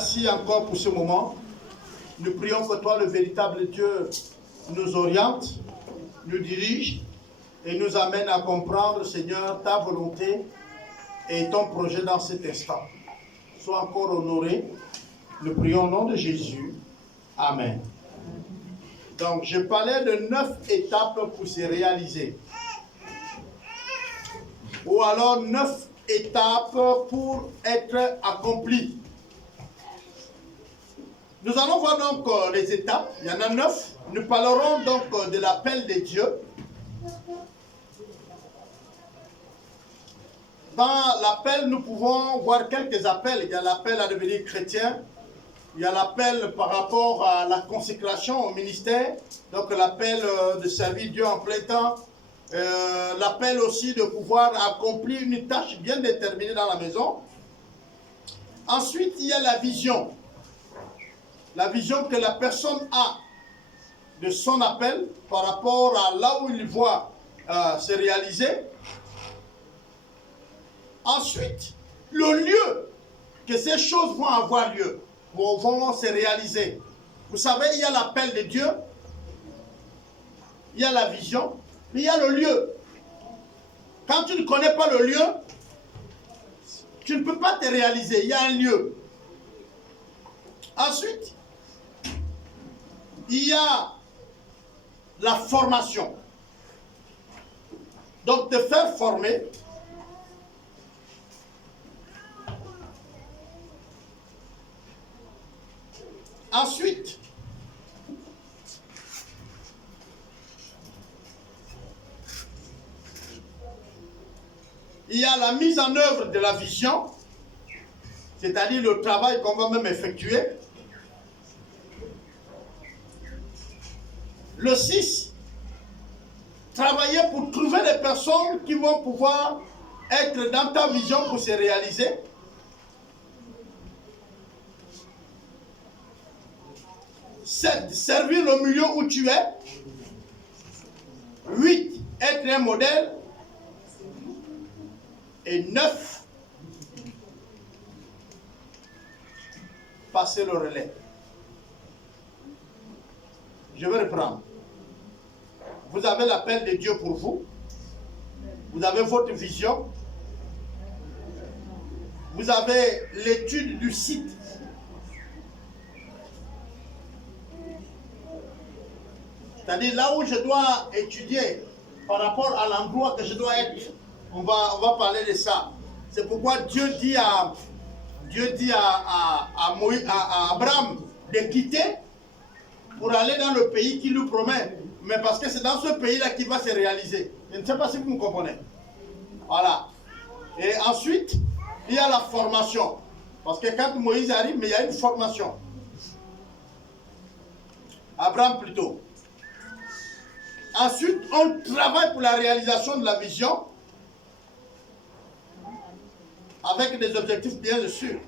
merci encore pour ce moment. Nous prions que toi, le véritable Dieu, nous oriente, nous dirige et nous amène à comprendre, Seigneur, ta volonté et ton projet dans cet instant. Sois encore honoré. Nous prions au nom de Jésus. Amen. Donc, je parlais de 9 étapes pour se réaliser. Ou alors 9 étapes pour être accomplies. Nous allons voir donc les étapes. Il y en a 9. Nous parlerons donc de l'appel de Dieu. Dans l'appel, nous pouvons voir quelques appels. Il y a l'appel à devenir chrétien. Il y a l'appel par rapport à la consécration au ministère. Donc l'appel de servir Dieu en plein temps. L'appel aussi de pouvoir accomplir une tâche bien déterminée dans la maison. Ensuite, il y a la vision. La vision que la personne a de son appel par rapport à là où il voit se réaliser. Ensuite, le lieu que ces choses vont avoir lieu, vont se réaliser. Vous savez, il y a l'appel de Dieu, il y a la vision, mais il y a le lieu. Quand tu ne connais pas le lieu, tu ne peux pas te réaliser. Il y a un lieu. Ensuite, il y a la formation. Donc, te faire former. Ensuite, il y a la mise en œuvre de la vision, c'est-à-dire le travail qu'on va même effectuer. Le 6, travailler pour trouver les personnes qui vont pouvoir être dans ta vision pour se réaliser. 7, servir le milieu où tu es. 8, être un modèle. Et 9, passer le relais. Je vais reprendre. Vous avez l'appel de Dieu pour vous. Vous avez votre vision. Vous avez l'étude du site. C'est-à-dire là où je dois étudier par rapport à l'endroit que je dois être. On va parler de ça. C'est pourquoi Dieu dit à Abraham de quitter pour aller dans le pays qu'il lui promet. Mais parce que c'est dans ce pays-là qu'il va se réaliser. Je ne sais pas si vous me comprenez. Voilà. Et ensuite, il y a la formation. Parce que quand Moïse arrive, mais il y a une formation. Abraham plutôt. Ensuite, on travaille pour la réalisation de la vision avec des objectifs bien sûrs.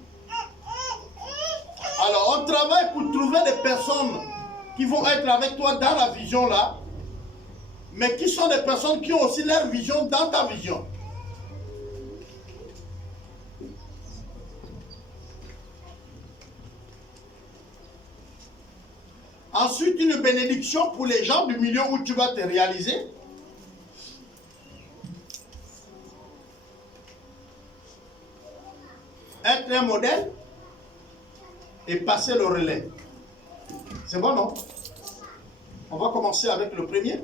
Alors, on travaille pour trouver des personnes qui vont être avec toi dans la vision là, mais qui sont des personnes qui ont aussi leur vision dans ta vision. Ensuite, une bénédiction pour les gens du milieu où tu vas te réaliser. Être un modèle et passer le relais. C'est bon, non? On va commencer avec le premier.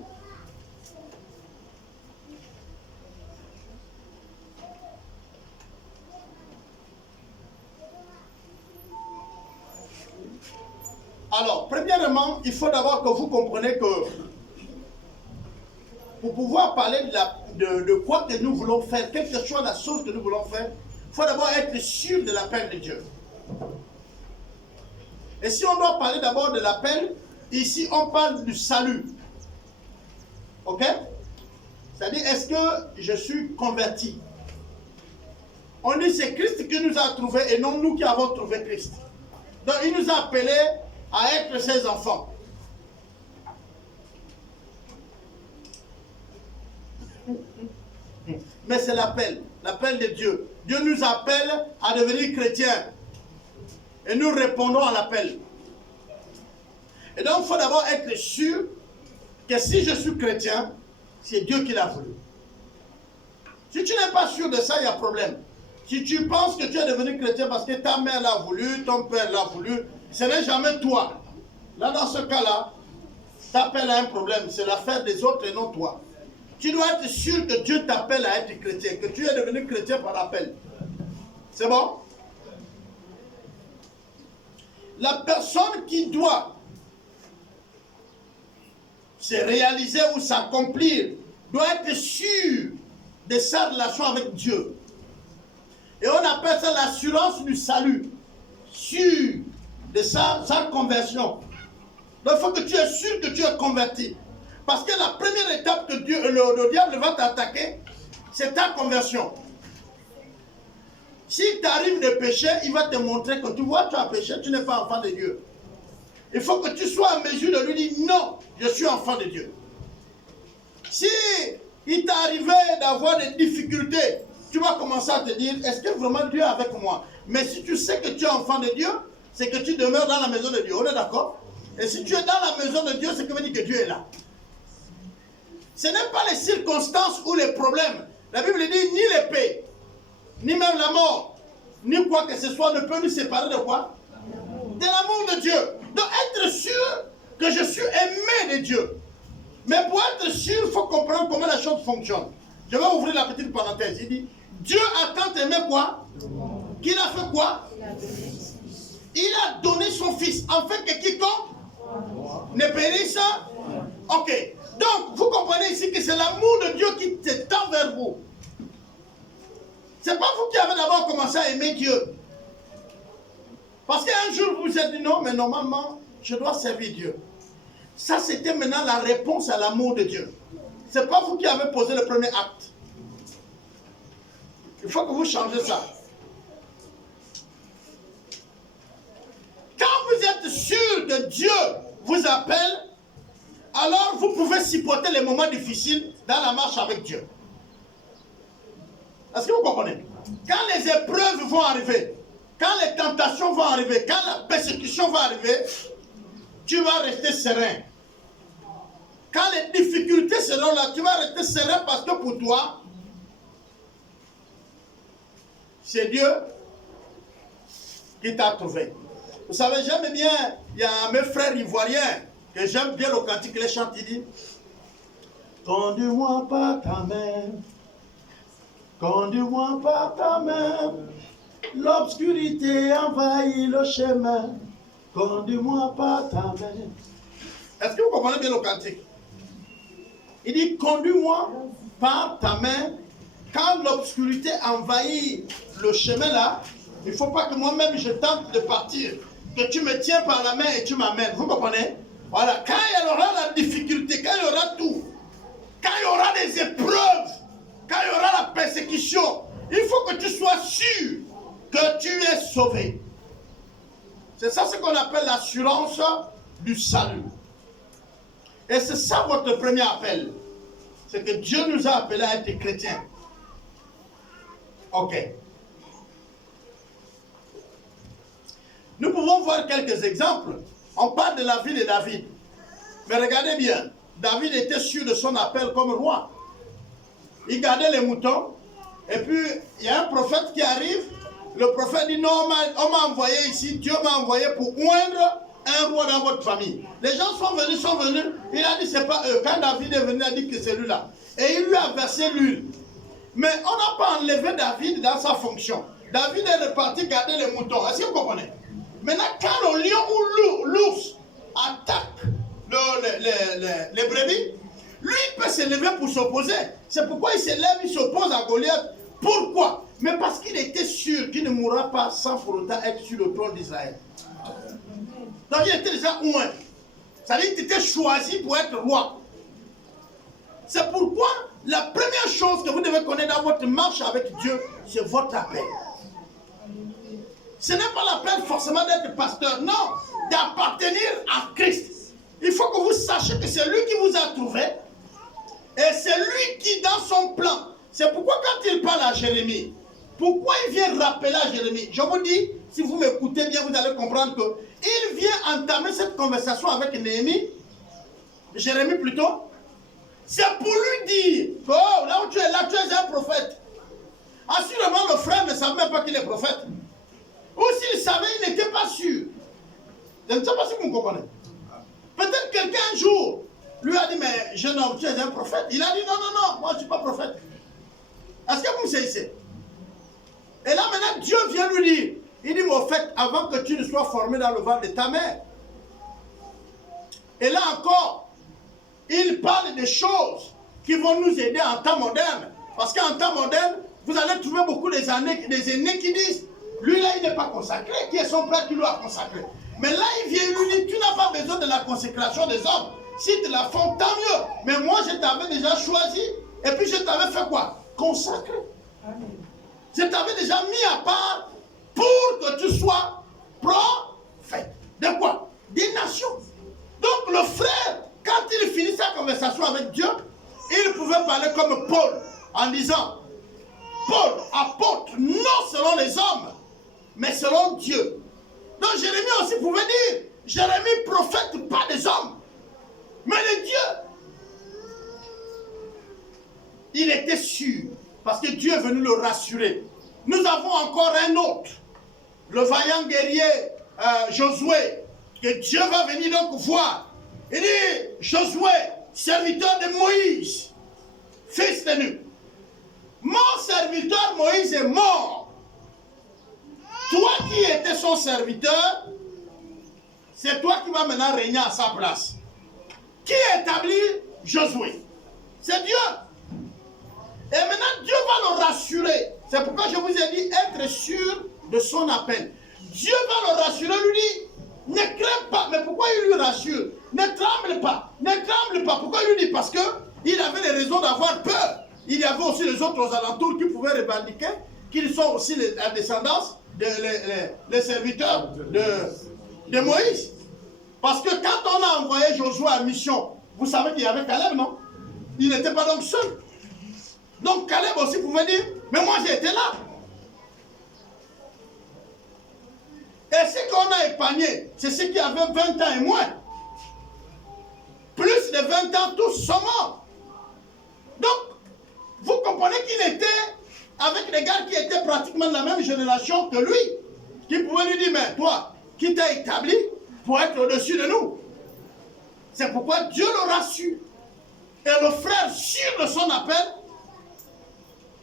Alors, premièrement, il faut d'abord que vous compreniez que pour pouvoir parler de quoi que nous voulons faire, quelle que soit la chose que nous voulons faire, il faut d'abord être sûr de l'appel de Dieu. Et si on doit parler d'abord de l'appel, ici on parle du salut. Ok? C'est-à-dire, est-ce que je suis converti? On dit c'est Christ qui nous a trouvés et non nous qui avons trouvé Christ. Donc il nous a appelés à être ses enfants. Mais c'est l'appel de Dieu. Dieu nous appelle à devenir chrétiens. et nous répondons à l'appel. Et donc, il faut d'abord être sûr que si je suis chrétien, c'est Dieu qui l'a voulu. Si tu n'es pas sûr de ça, il y a problème. Si tu penses que tu es devenu chrétien parce que ta mère l'a voulu, ton père l'a voulu, ce n'est jamais toi. Là, dans ce cas-là, t'appelles à un problème. C'est l'affaire des autres et non toi. Tu dois être sûr que Dieu t'appelle à être chrétien, que tu es devenu chrétien par appel. C'est bon? La personne qui doit se réaliser ou s'accomplir doit être sûre de sa relation avec Dieu. Et on appelle ça l'assurance du salut. Sûr de sa conversion. Donc il faut que tu es sûr que tu es converti. Parce que la première étape que le diable va t'attaquer, c'est ta conversion. S'il t'arrive de pécher, il va te montrer que tu vois, tu as péché, tu n'es pas enfant de Dieu. Il faut que tu sois en mesure de lui dire non, je suis enfant de Dieu. Si il t'est arrivé d'avoir des difficultés, tu vas commencer à te dire, est-ce que vraiment Dieu est avec moi? Mais si tu sais que tu es enfant de Dieu, c'est que tu demeures dans la maison de Dieu. On est d'accord? Et si tu es dans la maison de Dieu, c'est que veut dire que Dieu est là. Ce n'est pas les circonstances ou les problèmes. La Bible dit, ni l'épée, ni même la mort, ni quoi que ce soit ne peut nous séparer de quoi? De l'amour de Dieu. Donc être sûr que je suis aimé de Dieu. Mais pour être sûr, il faut comprendre comment la chose fonctionne. Je vais ouvrir la petite parenthèse. Il dit, Dieu a tant aimé quoi? Qu'il a fait quoi? Il a donné son fils, afin que quiconque ne périsse. Ok. Donc, vous comprenez ici que c'est l'amour de Dieu qui s'étend vers vous. Ce n'est pas vous qui avez d'abord commencé à aimer Dieu. Parce qu'un jour, vous vous êtes dit non, mais normalement, je dois servir Dieu. Ça, c'était maintenant la réponse à l'amour de Dieu. Ce n'est pas vous qui avez posé le premier acte. Il faut que vous changez ça. Quand vous êtes sûr que Dieu vous appelle, alors vous pouvez supporter les moments difficiles dans la marche avec Dieu. Est-ce que vous comprenez? Quand les épreuves vont arriver, quand les tentations vont arriver, quand la persécution va arriver, tu vas rester serein. Quand les difficultés seront là, tu vas rester serein parce que pour toi, c'est Dieu qui t'a trouvé. Vous savez, j'aime bien, il y a mes frères ivoiriens, que j'aime bien le cantique, les chants, il dit, conduis-moi par ta main, conduis-moi par ta main, l'obscurité envahit le chemin, conduis-moi par ta main. Est-ce que vous comprenez bien le cantique? Il dit, conduis-moi par ta main, quand l'obscurité envahit le chemin là, il ne faut pas que moi-même je tente de partir, que tu me tiens par la main et tu m'amènes, vous comprenez? Voilà, quand il y aura la difficulté, quand il y aura tout, quand il y aura des épreuves, quand il y aura la persécution, il faut que tu sois sûr que tu es sauvé. C'est ça ce qu'on appelle l'assurance du salut. Et c'est ça votre premier appel. C'est que Dieu nous a appelés à être chrétiens. Ok. Nous pouvons voir quelques exemples. On parle de la vie de David. Mais regardez bien, David était sûr de son appel comme roi. Il gardait les moutons. Et puis, il y a un prophète qui arrive. Le prophète dit, non, on m'a envoyé ici, Dieu m'a envoyé pour oindre un roi dans votre famille. Les gens sont venus. Il a dit, c'est pas eux. Quand David est venu, il a dit que c'est lui-là. Et il lui a versé l'huile. Mais on n'a pas enlevé David dans sa fonction. David est reparti garder les moutons. Est-ce que vous comprenez? Maintenant, quand le lion ou l'ours attaque les brebis, lui, il peut s'élever pour s'opposer. C'est pourquoi il s'élève, il s'oppose à Goliath. Pourquoi? Mais parce qu'il était sûr qu'il ne mourra pas sans pour autant être sur le trône d'Israël. Donc il était déjà oint. C'est-à-dire qu'il était choisi pour être roi. C'est pourquoi la première chose que vous devez connaître dans votre marche avec Dieu, c'est votre appel. Ce n'est pas l'appel forcément d'être pasteur, non, d'appartenir à Christ. Il faut que vous sachiez que c'est lui qui vous a trouvé et c'est lui qui, dans son plan, c'est pourquoi quand il parle à Jérémie, pourquoi il vient rappeler à Jérémie? Je vous dis, si vous m'écoutez bien, vous allez comprendre qu'il vient entamer cette conversation avec Jérémie plutôt. C'est pour lui dire, oh, là où tu es là, tu es un prophète. Assurément, le frère ne savait même pas qu'il est prophète. Ou s'il savait, il n'était pas sûr. Je ne sais pas si vous me comprenez. Peut-être quelqu'un un jour lui a dit, mais jeune homme, tu es un prophète. Il a dit, non, non, non, moi je ne suis pas prophète. Est-ce que vous me saisissez? Et là maintenant, Dieu vient lui dire, il dit, mais au fait, avant que tu ne sois formé dans le ventre de ta mère. Et là encore, il parle des choses qui vont nous aider en temps moderne. Parce qu'en temps moderne, vous allez trouver beaucoup des aînés qui disent, lui là, il n'est pas consacré. Qui est son père qui lui a consacré? Mais là, il vient lui dire, tu n'as pas besoin de la consécration des hommes. Si tu la font, tant mieux. Mais moi, je t'avais déjà choisi. Et puis, je t'avais fait quoi? Consacré. Je t'avais déjà mis à part pour que tu sois prophète. De quoi? Des nations. Donc, le frère, quand il finit sa conversation avec Dieu, il pouvait parler comme Paul, en disant, Paul, apôtre, non selon les hommes, mais selon Dieu. Donc Jérémie aussi pouvait dire, Jérémie prophète pas des hommes, mais de Dieu. Il était sûr, parce que Dieu est venu le rassurer. Nous avons encore un autre, le vaillant guerrier Josué, que Dieu va venir donc voir. Il dit, Josué, serviteur de Moïse, fils de Nun. Mon serviteur Moïse est mort. Toi qui étais son serviteur, c'est toi qui vas maintenant régner à sa place. Qui établit Josué? C'est Dieu. Et maintenant, Dieu va le rassurer. C'est pourquoi je vous ai dit être sûr de son appel. Dieu va le rassurer, lui dit, ne crains pas. Mais pourquoi il lui rassure? Ne tremble pas. Ne tremble pas. Pourquoi il lui dit? Parce qu'il avait les raisons d'avoir peur. Il y avait aussi les autres aux alentours qui pouvaient revendiquer qu'ils sont aussi la descendance, les serviteurs de Moïse. Parce que quand on a envoyé Josué en mission, vous savez qu'il y avait Caleb, non? Il n'était pas donc seul. Donc Caleb aussi pouvait dire, mais moi j'ai été là. Et ce qu'on a épargné, c'est ceux qui avaient 20 ans et moins. Plus de 20 ans, tous sont morts. Donc, vous comprenez qu'il était avec des gars qui étaient pratiquement de la même génération que lui, qui pouvaient lui dire, mais toi, qui t'as établi pour être au-dessus de nous? C'est pourquoi Dieu le rassure. Et le frère, sûr de son appel,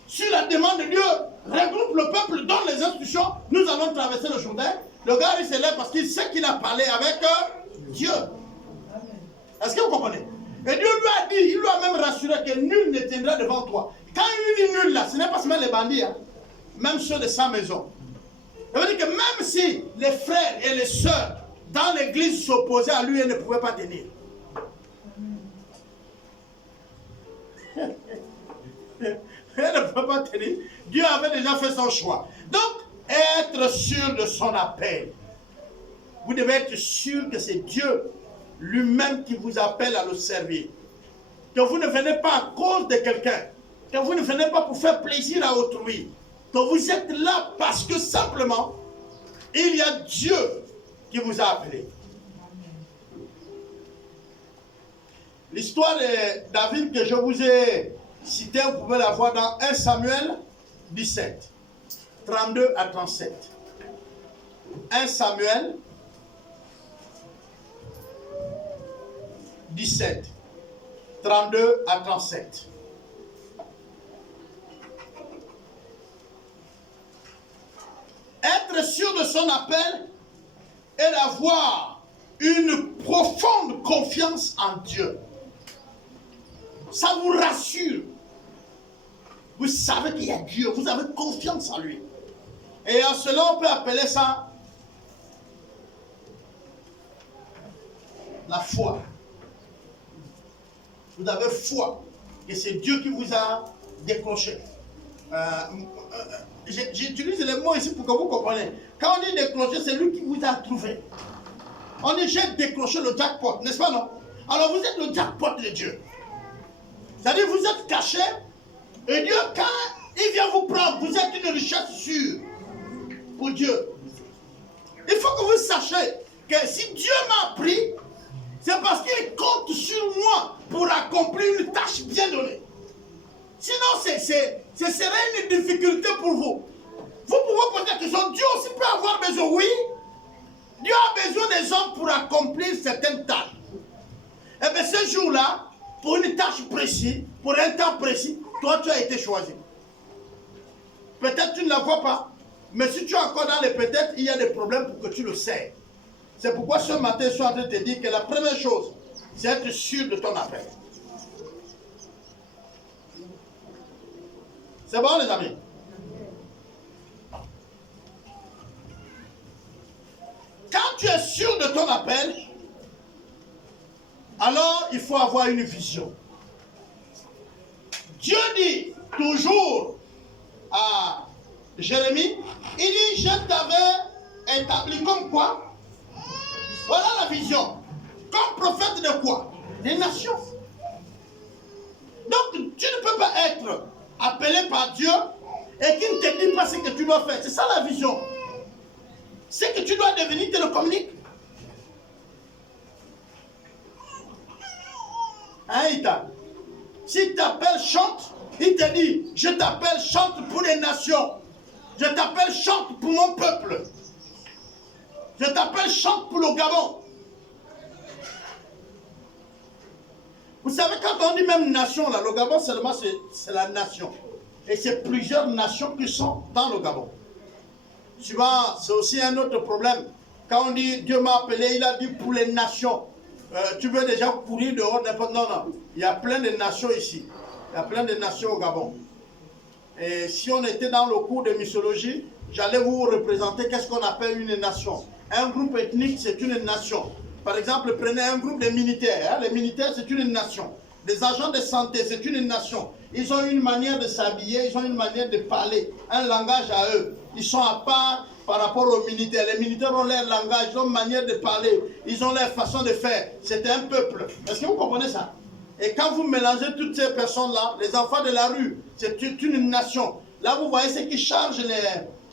sur la demande de Dieu, regroupe le peuple, donne les instructions, nous allons traverser le Jourdain. Le gars, il se lève parce qu'il sait qu'il a parlé avec Dieu. Est-ce que vous comprenez? Et Dieu lui a dit, il lui a même rassuré que nul ne tiendra devant toi. Quand il dit nul là, ce n'est pas seulement les bandits, hein, même ceux de sa maison. Ça veut dire que même si les frères et les sœurs dans l'église s'opposaient à lui, ils ne pouvaient pas tenir. Ils ne pouvaient pas tenir. Dieu avait déjà fait son choix. Donc, être sûr de son appel. Vous devez être sûr que c'est Dieu lui-même qui vous appelle à le servir. Que vous ne venez pas à cause de quelqu'un. Que vous ne venez pas pour faire plaisir à autrui. Que vous êtes là parce que simplement, il y a Dieu qui vous a appelé. L'histoire de David que je vous ai citée, vous pouvez la voir dans 1 Samuel 17, 32 à 37. 1 Samuel 17, 32 à 37. Être sûr de son appel et d'avoir une profonde confiance en Dieu. Ça vous rassure. Vous savez qu'il y a Dieu, vous avez confiance en lui. Et en cela, on peut appeler ça la foi. Vous avez foi que c'est Dieu qui vous a décroché. J'utilise les mots ici pour que vous compreniez. Quand on dit décrocher, c'est lui qui vous a trouvé. On dit j'ai décroché le jackpot, n'est-ce pas non? Alors vous êtes le jackpot de Dieu. C'est-à-dire vous êtes caché et Dieu, quand il vient vous prendre, vous êtes une richesse sûre pour Dieu. Il faut que vous sachiez que si Dieu m'a pris, c'est parce qu'il compte sur moi pour accomplir une tâche bien donnée. Sinon, ce serait une difficulté pour vous. Vous pouvez poser la question, Dieu aussi peut avoir besoin, oui. Dieu a besoin des hommes pour accomplir certaines tâches. Et bien ce jour-là, pour une tâche précise, pour un temps précis, toi tu as été choisi. Peut-être tu ne la vois pas, mais si tu es encore dans les peut-être, il y a des problèmes pour que tu le sais. C'est pourquoi ce matin, je suis en train de te dire que la première chose, c'est être sûr de ton appel. C'est bon les amis? Quand tu es sûr de ton appel, alors il faut avoir une vision. Dieu dit toujours à Jérémie, il dit, je t'avais établi comme quoi? Voilà la vision. Comme prophète de quoi? Des nations. Donc tu ne peux pas être appelé par Dieu et qu'il ne te dit pas ce que tu dois faire. C'est ça la vision. Ce que tu dois devenir, te le communique. Hein, Ita? S'il t'appelle chante, il te dit, je t'appelle chante pour les nations. Je t'appelle chante pour mon peuple. Je t'appelle chante pour le Gabon. Vous savez, quand on dit même nation, là, le Gabon seulement c'est la nation. Et c'est plusieurs nations qui sont dans le Gabon. Souvent, c'est aussi un autre problème. Quand on dit Dieu m'a appelé, il a dit pour les nations. Tu veux déjà courir dehors n'importe. Non, non. Il y a plein de nations ici. Il y a plein de nations au Gabon. Et si on était dans le cours de mythologie, j'allais vous représenter qu'est-ce qu'on appelle une nation. Un groupe ethnique, c'est une nation. Par exemple, prenez un groupe de militaires. Hein. Les militaires, c'est une nation. Les agents de santé, c'est une nation. Ils ont une manière de s'habiller, ils ont une manière de parler, un langage à eux. Ils sont à part par rapport aux militaires. Les militaires ont leur langage, ils ont une manière de parler, ils ont leur façon de faire. C'est un peuple. Est-ce que vous comprenez ça? Et quand vous mélangez toutes ces personnes-là, les enfants de la rue, c'est une nation. Là, vous voyez ceux qui chargent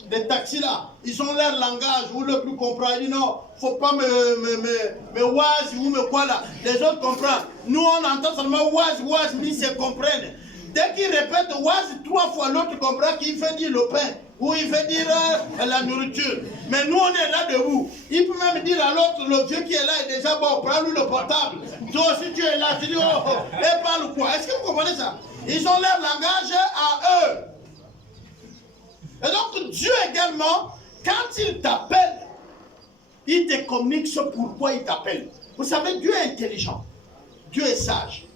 les taxis là. Ils ont leur langage, vous le plus comprenez. Ils disent non, faut pas me oise ou me quoi là. Les autres comprennent. Nous, on entend seulement oise, mais ils se comprennent. Dès qu'il répète oise 3 fois, l'autre comprend qu'il veut dire le pain ou il veut dire la nourriture. Mais nous, on est là debout. Il peut même dire à l'autre, le vieux qui est là est déjà bon, prends-lui le portable. Toi aussi, tu es là, tu dis, oh, et parle quoi? Est-ce que vous comprenez ça? Ils ont leur langage à eux. Et donc, Dieu également, quand il t'appelle, il te communique ce pourquoi il t'appelle. Vous savez, Dieu est intelligent. Dieu est sage.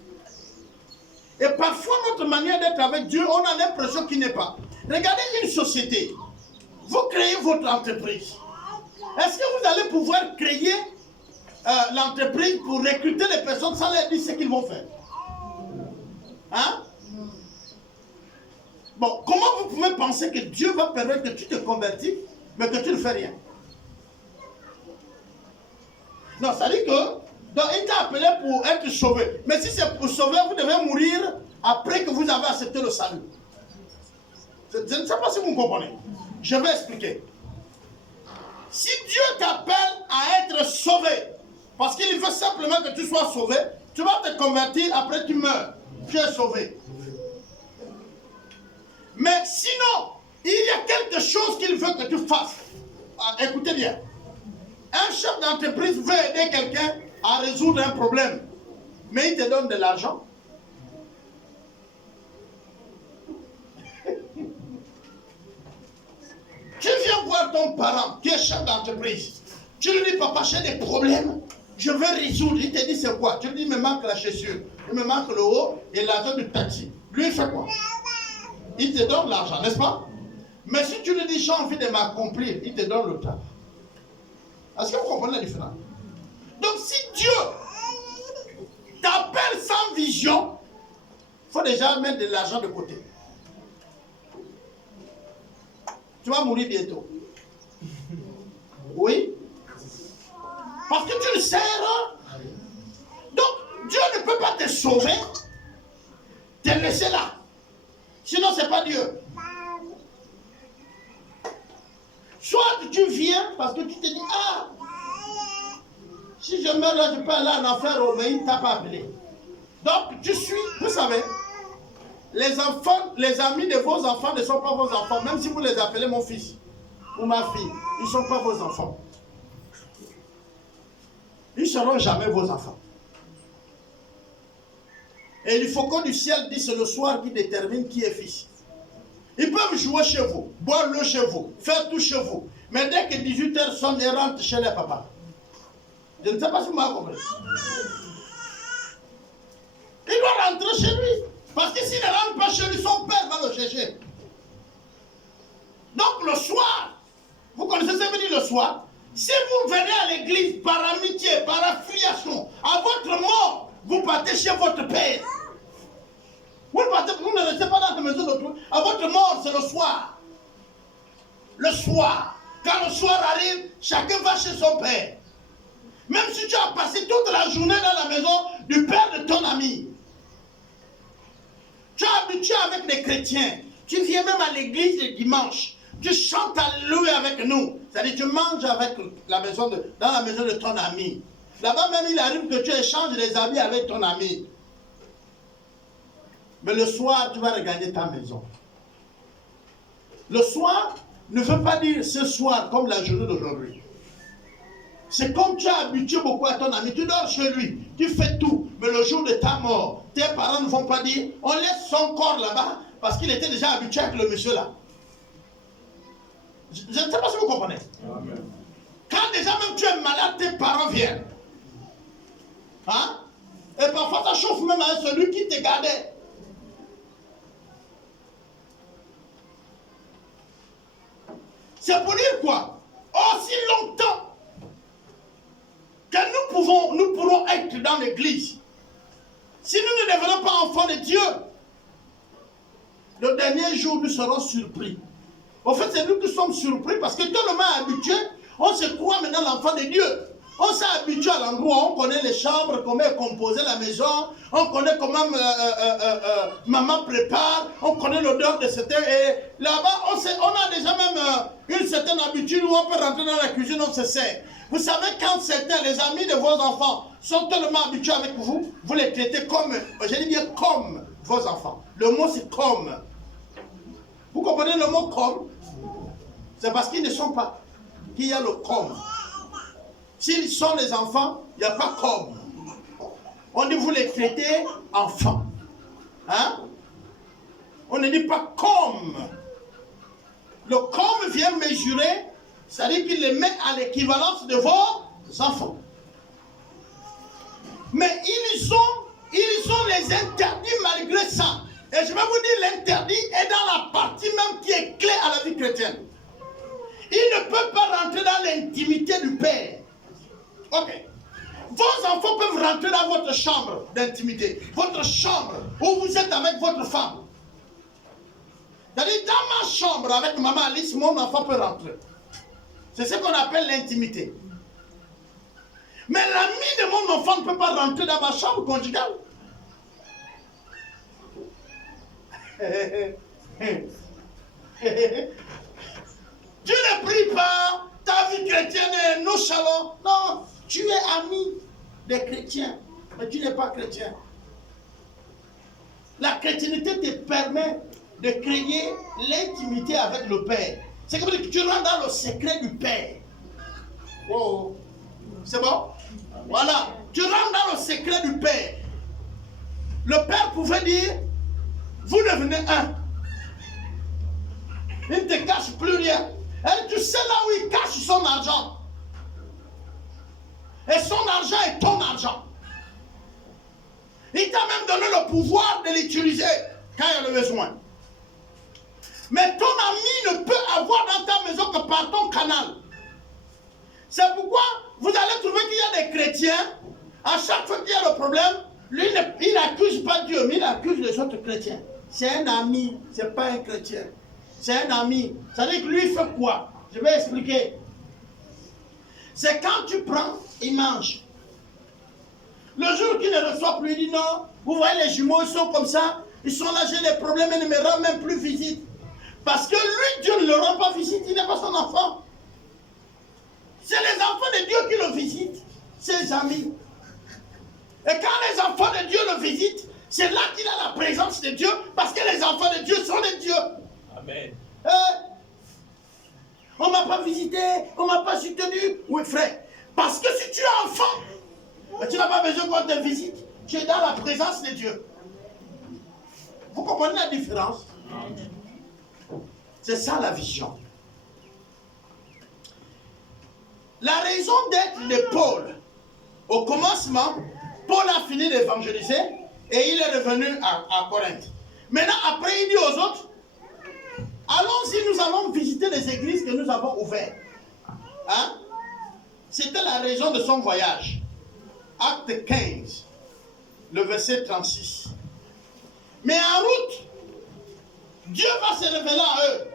Et parfois, notre manière d'être avec Dieu, on a l'impression qu'il n'est pas. Regardez une société. Vous créez votre entreprise. Est-ce que vous allez pouvoir créer l'entreprise pour recruter les personnes sans leur dire ce qu'ils vont faire? Hein? Bon, comment vous pouvez penser que Dieu va permettre que tu te convertis, mais que tu ne fais rien? Non, ça dit que donc, il t'a appelé pour être sauvé. Mais si c'est pour sauver, vous devez mourir après que vous avez accepté le salut. Je ne sais pas si vous me comprenez. Je vais expliquer. Si Dieu t'appelle à être sauvé, parce qu'il veut simplement que tu sois sauvé, tu vas te convertir, après tu meurs. Tu es sauvé. Mais sinon, il y a quelque chose qu'il veut que tu fasses. Écoutez bien. Un chef d'entreprise veut aider quelqu'un à résoudre un problème, mais il te donne de l'argent. Tu viens voir ton parent qui est chef d'entreprise. Tu lui dis, papa, j'ai des problèmes, je veux résoudre. Il te dit, c'est quoi? Tu lui dis, il me manque la chaussure, il me manque le haut et l'argent du taxi. Lui, il fait quoi? Il te donne l'argent, n'est-ce pas? Mais si tu lui dis, j'ai envie de m'accomplir, il te donne le temps. Est-ce que vous comprenez la différence? Donc si Dieu t'appelle sans vision, il faut déjà mettre de l'argent de côté. Tu vas mourir bientôt. Oui? Parce que tu le sers. Donc Dieu ne peut pas te sauver, te laisser là. Sinon, ce n'est pas Dieu. Soit tu viens parce que tu te dis, ah, si je meurs là, je peux aller en enfer, mais il ne t'a pas appelé. Donc, tu suis, vous savez, les enfants, les amis de vos enfants ne sont pas vos enfants, même si vous les appelez mon fils ou ma fille, ils ne sont pas vos enfants. Ils ne seront jamais vos enfants. Et il faut qu'on du ciel dise le soir qui détermine qui est fils. Ils peuvent jouer chez vous, boire l'eau chez vous, faire tout chez vous. Mais dès que 18h sonne, ils rentrent chez les papas. Je ne sais pas si vous m'avez compris. Il doit rentrer chez lui. Parce que s'il ne rentre pas chez lui, son père va le chercher. Donc le soir, vous connaissez ce que veut dire le soir? Si vous venez à l'église par amitié, par affiliation, à votre mort, vous partez chez votre père. Vous ne restez pas dans la maison d'autrui. À votre mort, c'est le soir. Le soir. Quand le soir arrive, chacun va chez son père. Même si tu as passé toute la journée dans la maison du père de ton ami. Tu es habitué avec les chrétiens. Tu viens même à l'église le dimanche. Tu chantes Alléluia avec nous. C'est-à-dire tu manges avec dans la maison de ton ami. Là-bas même il arrive que tu échanges les habits avec ton ami. Mais le soir, tu vas regagner ta maison. Le soir ne veut pas dire ce soir comme la journée d'aujourd'hui. C'est comme tu as habitué beaucoup à ton ami. Tu dors chez lui, tu fais tout. Mais le jour de ta mort, tes parents ne vont pas dire on laisse son corps là-bas parce qu'il était déjà habitué avec le monsieur là. Je ne sais pas si vous comprenez. Amen. Quand déjà même tu es malade, tes parents viennent. Hein? Et parfois ça chauffe même à celui qui te gardait. C'est pour dire quoi? Aussi longtemps que nous pourrons être dans l'église, si nous ne devenons pas enfants de Dieu, le dernier jour nous serons surpris. En fait, c'est nous qui sommes surpris parce que tellement habitués, on se croit maintenant l'enfant de Dieu. On s'est habitué à l'endroit, on connaît les chambres, comment est composée la maison, on connaît comment maman prépare, on connaît l'odeur de certains. Et là-bas, on a déjà même une certaine habitude où on peut rentrer dans la cuisine, on se sert. Vous savez, quand certains, les amis de vos enfants, sont tellement habitués avec vous, vous les traitez comme, je dis bien comme vos enfants. Le mot c'est comme. Vous comprenez le mot comme? C'est parce qu'ils ne sont pas qu'il y a le comme. S'ils sont les enfants, il n'y a pas comme. On dit vous les traitez enfants. Hein? On ne dit pas comme. Le comme vient mesurer, c'est-à-dire qu'il les met à l'équivalence de vos enfants. Mais ils ont les interdits malgré ça. Et je vais vous dire, l'interdit est dans la partie même qui est clé à la vie chrétienne. Il ne peut pas rentrer dans l'intimité du Père. Ok. Vos enfants peuvent rentrer dans votre chambre d'intimité. Votre chambre où vous êtes avec votre femme. C'est-à-dire, dans ma chambre avec maman Alice, mon enfant peut rentrer. C'est ce qu'on appelle l'intimité. Mais l'ami de mon enfant ne peut pas rentrer dans ma chambre conjugale. Tu ne pries pas, ta vie chrétienne est nonchalant. Non, tu es ami des chrétiens, mais tu n'es pas chrétien. La chrétienté te permet de créer l'intimité avec le Père. C'est comme si tu rentres dans le secret du Père. Wow. C'est bon? Voilà. Tu rentres dans le secret du Père. Le Père pouvait dire, vous devenez un. Il ne te cache plus rien. Et tu sais là où il cache son argent. Et son argent est ton argent. Il t'a même donné le pouvoir de l'utiliser quand il y a le besoin. Mais ton ami ne peut avoir dans ta maison que par ton canal. C'est pourquoi vous allez trouver qu'il y a des chrétiens, à chaque fois qu'il y a le problème, lui, il n'accuse pas Dieu, mais il accuse les autres chrétiens. C'est un ami, ce n'est pas un chrétien. C'est un ami. Ça veut dire que lui, il fait quoi? Je vais expliquer. C'est quand tu prends, il mange. Le jour qu'il ne reçoit plus, il dit non. Vous voyez les jumeaux, ils sont comme ça. Ils sont là, j'ai des problèmes, ils ne me rendent même plus visite. Parce que lui, Dieu ne le rend pas visite, il n'est pas son enfant. C'est les enfants de Dieu qui le visitent, ses amis. Et quand les enfants de Dieu le visitent, c'est là qu'il a la présence de Dieu, parce que les enfants de Dieu sont des dieux. Amen. On ne m'a pas visité, on ne m'a pas soutenu. Oui, frère, parce que si tu es enfant, tu n'as pas besoin qu'on te visite. Tu es dans la présence de Dieu. Vous comprenez la différence? C'est ça la vision. La raison d'être de Paul, au commencement, Paul a fini d'évangéliser et il est revenu à Corinthe. Maintenant, après, il dit aux autres, allons-y, nous allons visiter les églises que nous avons ouvertes. Hein? C'était la raison de son voyage. Acte 15, le verset 36. Mais en route, Dieu va se révéler à eux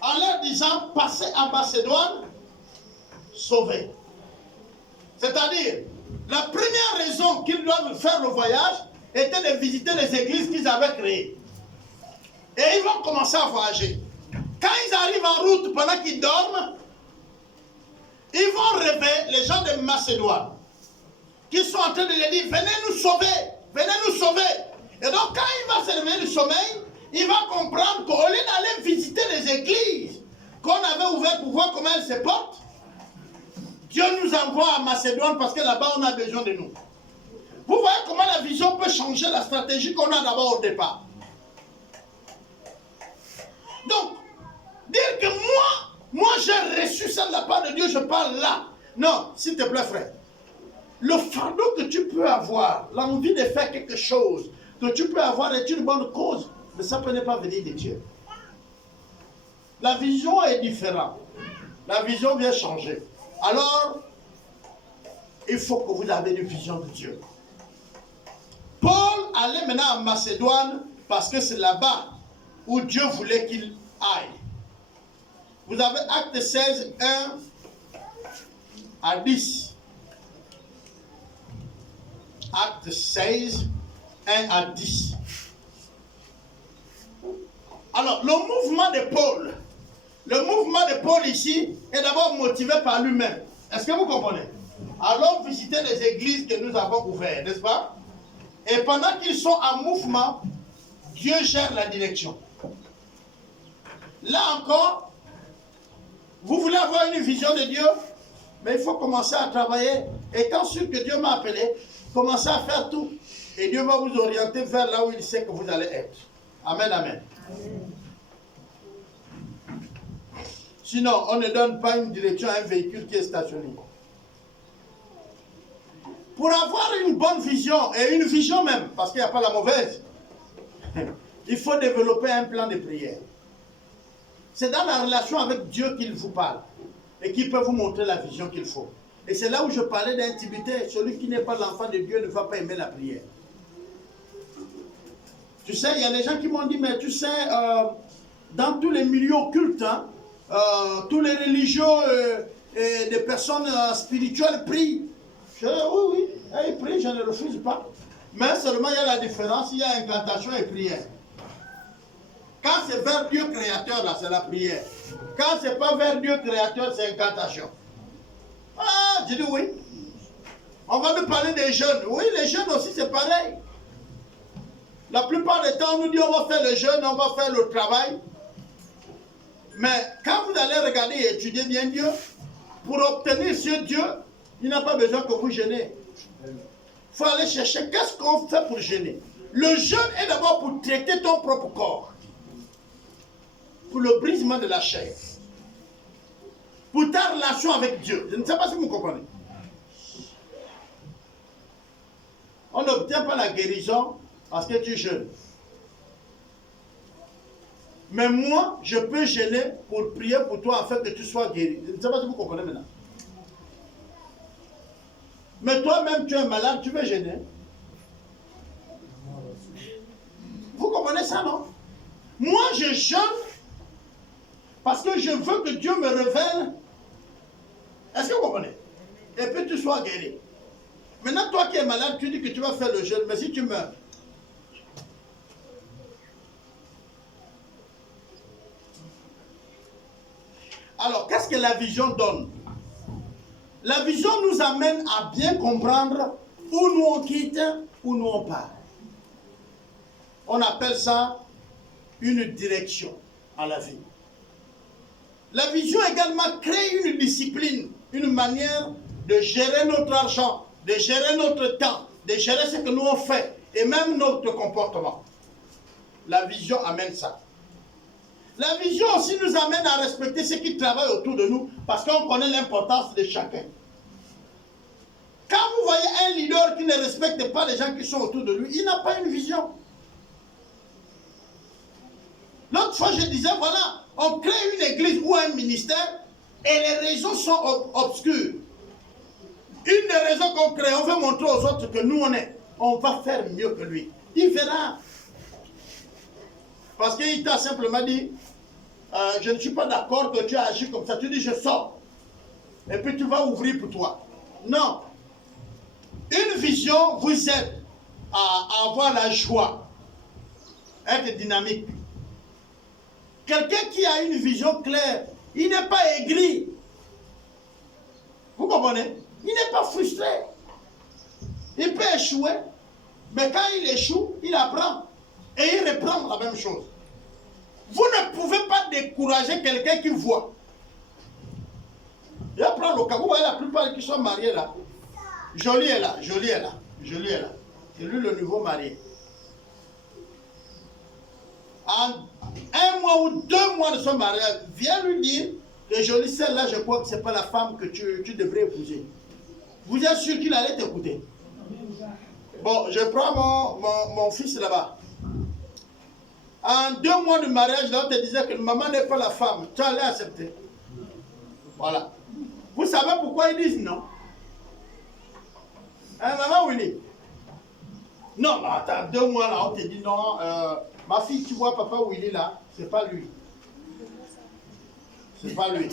en leur disant, passez en Macédoine, sauvés. C'est-à-dire, la première raison qu'ils doivent faire le voyage était de visiter les églises qu'ils avaient créées. Et ils vont commencer à voyager. Quand ils arrivent en route, pendant qu'ils dorment, ils vont rêver les gens de Macédoine, qui sont en train de leur dire, venez nous sauver, venez nous sauver. Et donc quand il va se réveiller du sommeil, il va comprendre qu'au lieu d'aller visiter les églises qu'on avait ouvertes pour voir comment elles se portent, Dieu nous envoie à Macédoine parce que là-bas on a besoin de nous. Vous voyez comment la vision peut changer la stratégie qu'on a d'abord au départ. Donc, dire que moi j'ai reçu ça de la part de Dieu, je parle là. Non, s'il te plaît frère. Le fardeau que tu peux avoir, l'envie de faire quelque chose, que tu peux avoir est une bonne cause, mais ça peut ne pas venir de Dieu. La vision est différente. La vision vient changer. Alors, il faut que vous ayez une vision de Dieu. Paul allait maintenant en Macédoine parce que c'est là-bas où Dieu voulait qu'il aille. Vous avez Acte 16, 1 à 10. Acte 16, 1 à 10. Alors, le mouvement de Paul ici est d'abord motivé par lui-même. Est-ce que vous comprenez? Allons visiter les églises que nous avons ouvertes, n'est-ce pas? Et pendant qu'ils sont en mouvement, Dieu gère la direction. Là encore, vous voulez avoir une vision de Dieu, mais il faut commencer à travailler. Et quand sûr que Dieu m'a appelé, commencez à faire tout. Et Dieu va vous orienter vers là où il sait que vous allez être. Amen, amen. Sinon, on ne donne pas une direction à un véhicule qui est stationné. Pour avoir une bonne vision, et une vision même, parce qu'il n'y a pas la mauvaise, il faut développer un plan de prière. C'est dans la relation avec Dieu qu'il vous parle et qu'il peut vous montrer la vision qu'il faut. Et c'est là où je parlais d'intimité. Celui qui n'est pas l'enfant de Dieu ne va pas aimer la prière. Tu sais, il y a des gens qui m'ont dit, mais tu sais, dans tous les milieux occultes, hein, tous les religieux et des personnes spirituelles prient. Je dis, oui, ils prient, je ne refuse pas. Mais seulement il y a la différence, il y a incantation et prière. Quand c'est vers Dieu créateur, là, c'est la prière. Quand c'est pas vers Dieu créateur, c'est incantation. Ah, je dis oui. On va nous parler des jeunes. Oui, les jeunes aussi, c'est pareil. La plupart du temps, on nous dit on va faire le jeûne, on va faire le travail. Mais quand vous allez regarder et étudier bien Dieu, pour obtenir ce Dieu, il n'a pas besoin que vous jeûnez. Il faut aller chercher qu'est-ce qu'on fait pour jeûner. Le jeûne est d'abord pour traiter ton propre corps. Pour le brisement de la chair. Pour ta relation avec Dieu. Je ne sais pas si vous comprenez. On n'obtient pas la guérison parce que tu jeûnes. Mais moi, je peux jeûner pour prier pour toi afin que tu sois guéri. Je ne sais pas si vous comprenez maintenant. Mais toi-même, tu es malade, tu veux jeûner. Vous comprenez ça, non? Moi, je jeûne parce que je veux que Dieu me révèle. Est-ce que vous comprenez? Et puis tu sois guéri. Maintenant, toi qui es malade, tu dis que tu vas faire le jeûne, mais si tu meurs, alors qu'est-ce que la vision donne? La vision nous amène à bien comprendre où nous on quitte, où nous on part. On appelle ça une direction à la vie. La vision également crée une discipline, une manière de gérer notre argent, de gérer notre temps, de gérer ce que nous on fait et même notre comportement. La vision amène ça. La vision aussi nous amène à respecter ceux qui travaillent autour de nous parce qu'on connaît l'importance de chacun. Quand vous voyez un leader qui ne respecte pas les gens qui sont autour de lui, il n'a pas une vision. L'autre fois, je disais, voilà, on crée une église ou un ministère et les raisons sont obscures. Une des raisons qu'on crée, on veut montrer aux autres que nous, on va faire mieux que lui. Il verra. Parce qu'il t'a simplement dit, je ne suis pas d'accord que tu as agi comme ça. Tu dis, je sors. Et puis tu vas ouvrir pour toi. Non. Une vision vous aide à avoir la joie, être dynamique. Quelqu'un qui a une vision claire, il n'est pas aigri. Vous comprenez? Il n'est pas frustré. Il peut échouer, mais quand il échoue, il apprend. Et il reprend la même chose. Vous ne pouvez pas décourager quelqu'un qui voit. Je prends le cas. Vous voyez la plupart qui sont mariés là. Jolie est là, Jolie est là, Jolie est là. C'est lui le nouveau marié. En 1 mois ou 2 mois de son mariage, viens lui dire que Jolie, celle-là, je crois que ce n'est pas la femme que tu devrais épouser. Vous êtes sûr qu'il allait t'écouter? Bon, je prends mon fils là-bas. En 2 mois de mariage, là, on te disait que maman n'est pas la femme. Tu allais accepter. Voilà. Vous savez pourquoi ils disent non? Hein, maman Willy? Non, attends, 2 mois là, on te dit non. Ma fille, tu vois, papa Willy là, c'est pas lui. C'est pas lui.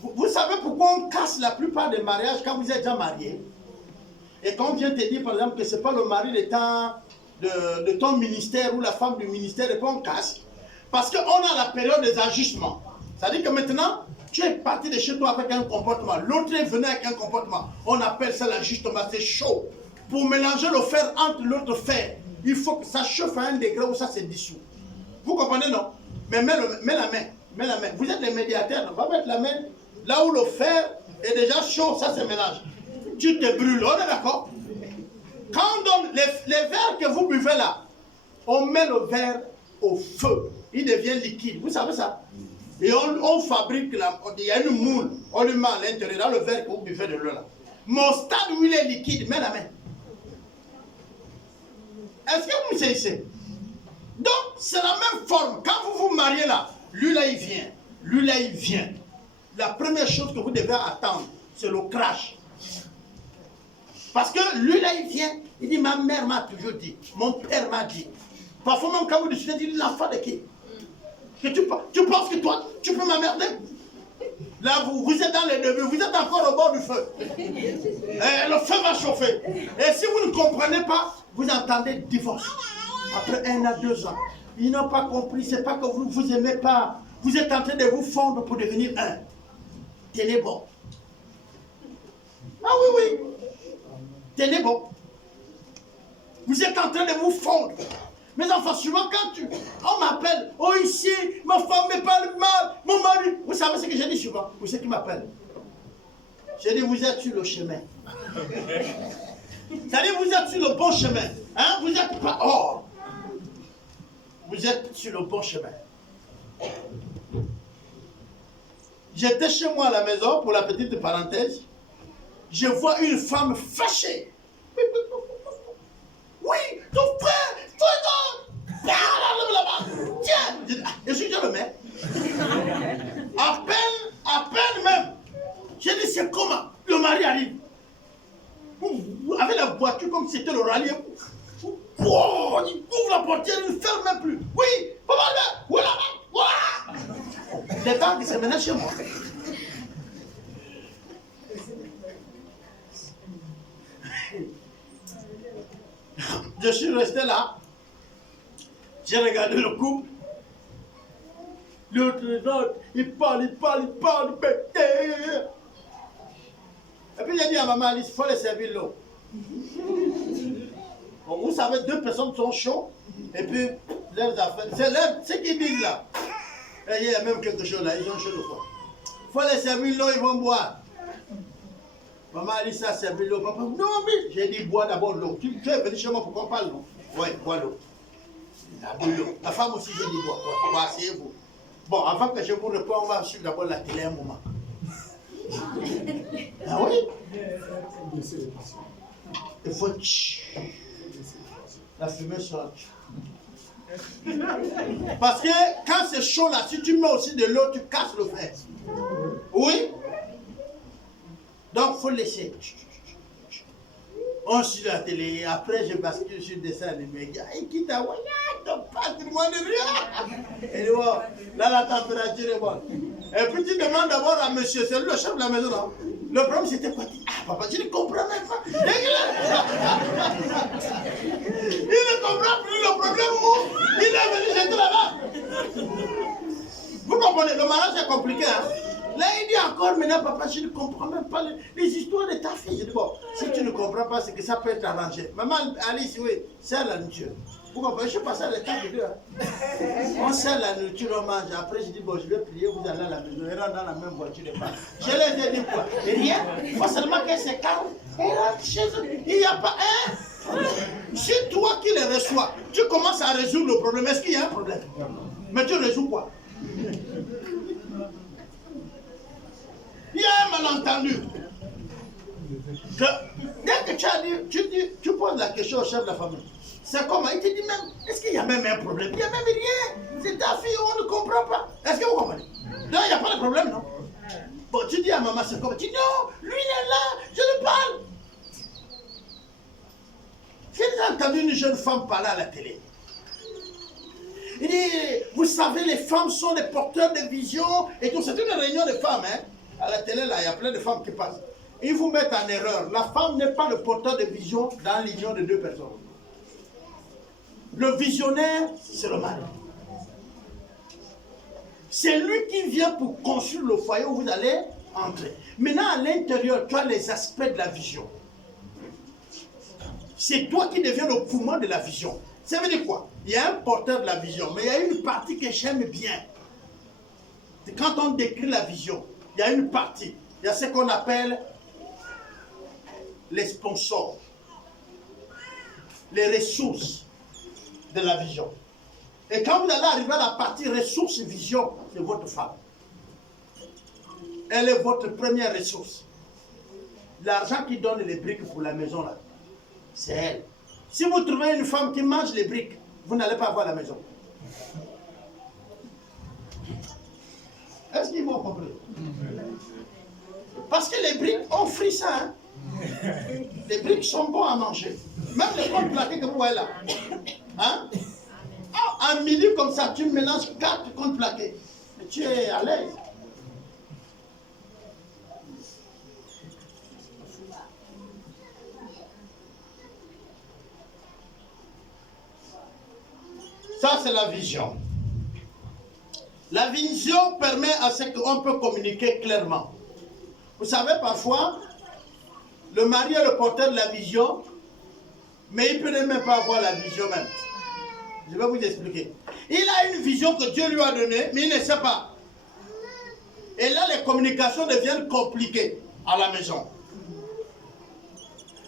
Vous savez pourquoi on casse la plupart des mariages quand vous êtes déjà marié? Et quand on vient te dire, par exemple, que ce n'est pas le mari de ton ministère ou la femme du ministère, et puis on casse. Parce qu'on a la période des ajustements. C'est-à-dire que maintenant, tu es parti de chez toi avec un comportement. L'autre est venu avec un comportement. On appelle ça l'ajustement. C'est chaud. Pour mélanger le fer entre l'autre fer, il faut que ça chauffe à un degré où ça se dissout. Vous comprenez, non? Mais mets la main. Mets la main. Vous êtes les médiateurs. On va mettre la main là où le fer est déjà chaud, ça se mélange. Tu te brûles, on est d'accord? Quand on donne les verres que vous buvez là, on met le verre au feu. Il devient liquide. Vous savez ça? Et on fabrique, il y a une moule, on lui met à l'intérieur, dans le verre que vous buvez de l'eau là. Mon stade où il est liquide, mets la main. Est-ce que vous me saisissez? Donc, c'est la même forme. Quand vous vous mariez là, lui là il vient, lui là il vient. La première chose que vous devez attendre, c'est le crash. Parce que lui là il vient, il dit ma mère m'a toujours dit, mon père m'a dit. Parfois même quand vous discutez, il dit l'enfant de qui? Que tu penses que toi, tu peux m'emmerder? Là, vous êtes dans les débuts, vous êtes encore au bord du feu. Et le feu va chauffer. Et si vous ne comprenez pas, vous entendez divorce. Après 1 à 2 ans. Ils n'ont pas compris, c'est pas que vous ne vous aimez pas. Vous êtes en train de vous fondre pour devenir un. Tenez bon. Ah oui, oui. Tenez bon. Vous êtes en train de vous fondre. Mais enfin, souvent, quand on m'appelle, oh ici, ma femme me parle mal, mon mari. Vous savez ce que je dis souvent? Vous savez qui m'appelle? Je dis, vous êtes sur le chemin. C'est-à-dire, vous êtes sur le bon chemin. Hein? Vous n'êtes pas hors. Vous êtes sur le bon chemin. J'étais chez moi à la maison, pour la petite parenthèse. Je vois une femme fâchée. Oui, ton frère, tiens, et je le mets. À peine même. J'ai dit, c'est comment? Le mari arrive. Avec la voiture comme si c'était le rallye. Il ouvre la portière, il ne ferme même plus. Oui, voilà. Les temps qui se menaient chez moi. Je suis resté là. J'ai regardé le couple. L'autre, il parle. Et puis j'ai dit à maman Alice, il faut les servir l'eau. Bon, vous savez, 2 personnes sont chaudes, et puis leurs affaires, c'est ce qu'ils disent là. Et il y a même quelque chose là, ils ont chaud de quoi. Il faut les servir l'eau, ils vont boire. Maman Alice a servi l'eau, papa, non mais j'ai dit bois d'abord l'eau. Tu es venu chez moi pour qu'on parle, non? Oui, bois l'eau. La femme aussi, j'ai dit bois, asseyez-vous. Bon, avant que je vous réponde, on va suivre d'abord la télé un moment. Ah oui? Il faut la fumée sort. Parce que quand c'est chaud là, si tu mets aussi de l'eau, tu casses le fer. Oui? Donc il faut laisser. On suit la télé, après je bascule sur le dessin animé. Il quitte à voir, ton patrimoine de rien. Et là, la température est bonne. Et puis tu demandes d'abord à monsieur, c'est lui le chef de la maison. Non? Le problème c'était quoi? Ah papa, je ne comprends même pas. Il ne comprend plus le problème où il est venu jeter là-bas. Vous comprenez, le mariage est compliqué. Hein? Là, il dit encore, maintenant, papa, je ne comprends même pas les histoires de ta fille. Je dis, bon, si tu ne comprends pas, c'est que ça peut être arrangé. Maman, Alice, oui, sert la nourriture. Vous comprenez, je suis passé à l'étape de 2. Hein. On sert la nourriture, on mange. Après, je dis, bon, je vais prier, vous allez à la maison. Et rentre dans la même voiture et pas. Je les ai dit quoi? Et rien. Il faut seulement qu'elle se calme. Et rentre chez eux. Il n'y a pas un. Si toi qui les reçois, tu commences à résoudre le problème, est-ce qu'il y a un problème? Mais tu résous quoi? Il y a un malentendu. Dès que tu poses la question au chef de la famille, c'est comment? Il te dit même, est-ce qu'il y a même un problème? Il n'y a même rien. C'est ta fille, on ne comprend pas. Est-ce que vous comprenez? Non, il n'y a pas de problème, non? Bon, tu dis à maman, c'est comment? Tu dis non, lui il est là, je lui parle. J'ai entendu une jeune femme parler à la télé. Il dit, vous savez, les femmes sont des porteurs de vision et tout. C'est une réunion de femmes, hein? À la télé, là, il y a plein de femmes qui passent. Ils vous mettent en erreur. La femme n'est pas le porteur de vision dans l'union de 2 personnes. Le visionnaire, c'est le mari. C'est lui qui vient pour construire le foyer où vous allez entrer. Maintenant, à l'intérieur, tu as les aspects de la vision. C'est toi qui deviens le poumon de la vision. Ça veut dire quoi? Il y a un porteur de la vision, mais il y a une partie que j'aime bien. C'est quand on décrit la vision. Il y a une partie, il y a ce qu'on appelle les sponsors, les ressources de la vision. Et quand vous allez arriver à la partie ressources vision, c'est votre femme. Elle est votre première ressource. L'argent qui donne les briques pour la maison, là, c'est elle. Si vous trouvez une femme qui mange les briques, vous n'allez pas avoir la maison. Est-ce qu'ils vont comprendre? Parce que les briques, on frit ça. Hein? Les briques sont bons à manger. Même les comptes plaqués que vous voyez là. Hein? Oh, à midi comme ça, tu mélanges 4 comptes plaqués. Et tu es à l'aise. Ça, c'est la vision. La vision permet à ce qu'on peut communiquer clairement. Vous savez, parfois, le mari est le porteur de la vision, mais il ne peut même pas avoir la vision même. Je vais vous expliquer. Il a une vision que Dieu lui a donnée, mais il ne sait pas. Et là, les communications deviennent compliquées à la maison.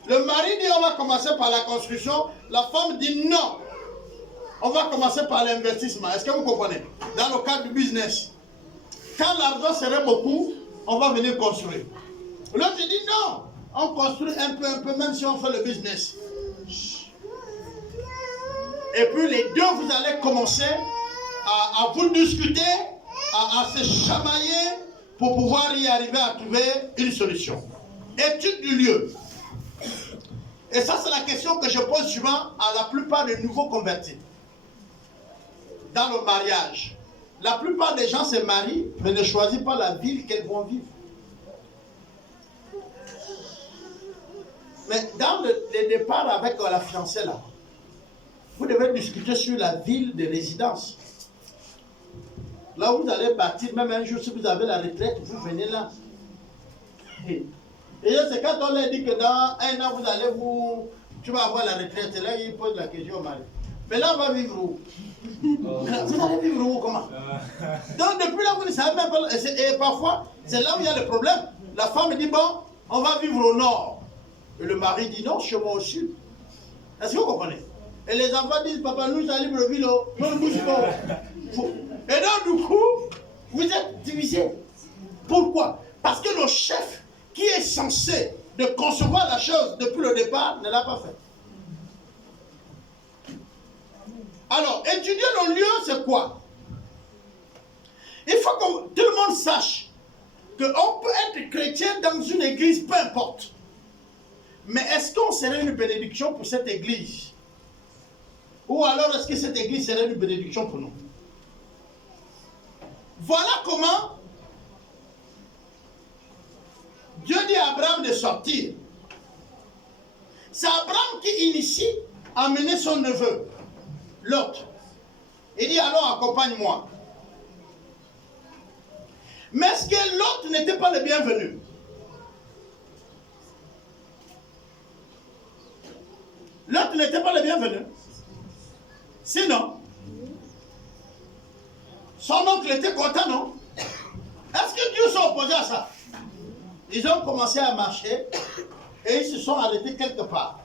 Le mari dit, on va commencer par la construction. La femme dit, non. On va commencer par l'investissement. Est-ce que vous comprenez? Dans le cadre du business. Quand l'argent serait beaucoup, on va venir construire. L'autre dit non. On construit un peu, même si on fait le business. Et puis les deux, vous allez commencer à vous discuter, à se chamailler pour pouvoir y arriver à trouver une solution. Étude du lieu. Et ça, c'est la question que je pose souvent à la plupart des nouveaux convertis. Dans le mariage, la plupart des gens se marient, mais ne choisissent pas la ville qu'elles vont vivre. Mais dans le départ avec la fiancée là, vous devez discuter sur la ville de résidence. Là, vous allez bâtir, même un jour, si vous avez la retraite, vous venez là. Et c'est quand on leur dit que dans un an, tu vas avoir la retraite. Et là, il pose la question au mari. Mais là, on va vivre où? Vous allez vivre où? Comment? Donc, depuis là, vous ne savez même pas. Et parfois, c'est là où il y a le problème. La femme dit, bon, on va vivre au nord. Et le mari dit, non, chez moi au sud. Est-ce que vous comprenez? Et les enfants disent, papa, nous allons à Libreville, nous ne bouge pas. Et donc, du coup, vous êtes divisés. Pourquoi? Parce que le chef qui est censé de concevoir la chose depuis le départ ne l'a pas fait. Alors, étudier le lieu, c'est quoi? Il faut que tout le monde sache qu'on peut être chrétien dans une église, peu importe. Mais est-ce qu'on serait une bénédiction pour cette église? Ou alors est-ce que cette église serait une bénédiction pour nous? Voilà comment Dieu dit à Abraham de sortir. C'est Abraham qui initie à mener son neveu, Lot. Il dit alors accompagne-moi. Mais est-ce que Lot n'était pas le bienvenu? Lot n'était pas le bienvenu. Sinon, son oncle était content, non? Est-ce que Dieu s'est opposé à ça? Ils ont commencé à marcher et ils se sont arrêtés quelque part.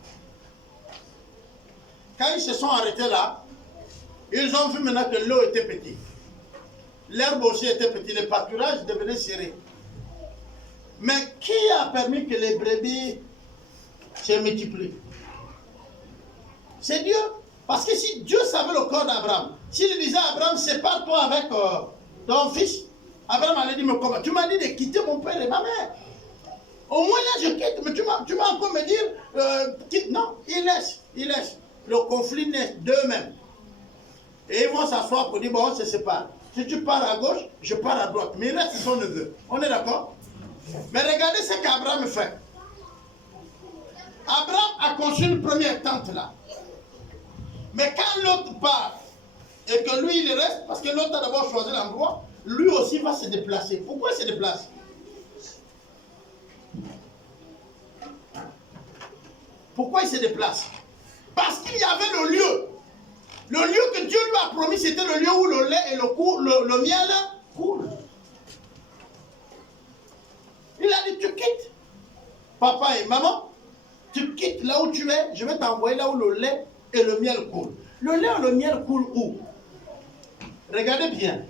Quand ils se sont arrêtés là, ils ont vu maintenant que l'eau était petite. L'herbe aussi était petite, le pâturage devenait serré. Mais qui a permis que les brebis se multiplient? C'est Dieu. Parce que si Dieu savait le corps d'Abraham, s'il disait à Abraham, sépare-toi avec ton fils, Abraham allait dire, mais comment? Tu m'as dit de quitter mon père et ma mère. Au moins là, je quitte, mais tu m'as encore me dire, quitte. Non, il laisse. Le conflit naît d'eux-mêmes. Et ils vont s'asseoir pour dire, bon, on se sépare. Si tu pars à gauche, je pars à droite. Mais il reste son neveu. On est d'accord? Mais regardez ce qu'Abraham fait. Abraham a conçu une première tente là. Mais quand l'autre part, et que lui il reste, parce que l'autre a d'abord choisi l'endroit, lui aussi va se déplacer. Pourquoi il se déplace? Pourquoi il se déplace? Parce qu'il y avait le lieu. Le lieu que Dieu lui a promis, c'était le lieu où le lait et le miel coulent. Il a dit, tu quittes. Papa et maman, tu quittes là où tu es, je vais t'envoyer là où le lait et le miel coulent. Le lait et le miel coulent où? Regardez bien.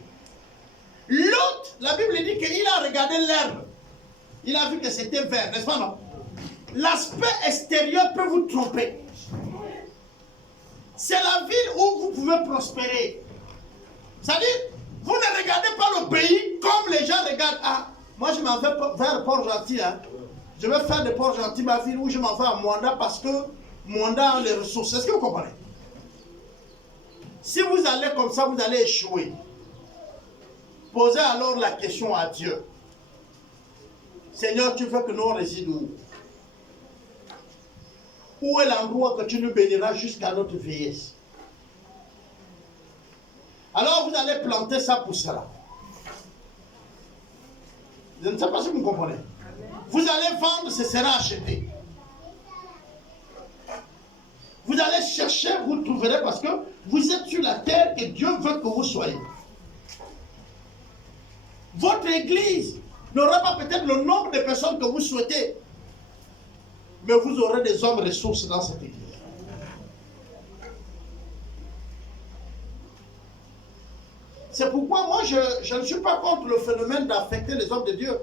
L'autre, la Bible dit qu'il a regardé l'herbe. Il a vu que c'était vert, n'est-ce pas, non? L'aspect extérieur peut vous tromper. C'est la ville où vous pouvez prospérer. C'est-à-dire, vous ne regardez pas le pays comme les gens regardent. Ah, moi je m'en vais vers Port-Gentil. Hein. Je vais faire de Port-Gentil ma ville où je m'en vais à Mwanda parce que Mwanda a les ressources. Est-ce que vous comprenez? Si vous allez comme ça, vous allez échouer. Posez alors la question à Dieu. Seigneur, tu veux que nous résidions où? Où est l'endroit que tu nous béniras jusqu'à notre vieillesse? Alors vous allez planter ça pour cela. Je ne sais pas si vous comprenez. Vous allez vendre, ce sera acheté. Vous allez chercher, vous trouverez parce que vous êtes sur la terre que Dieu veut que vous soyez. Votre église n'aura pas peut-être le nombre de personnes que vous souhaitez. Mais vous aurez des hommes ressources dans cette église. C'est pourquoi moi, je ne suis pas contre le phénomène d'affecter les hommes de Dieu.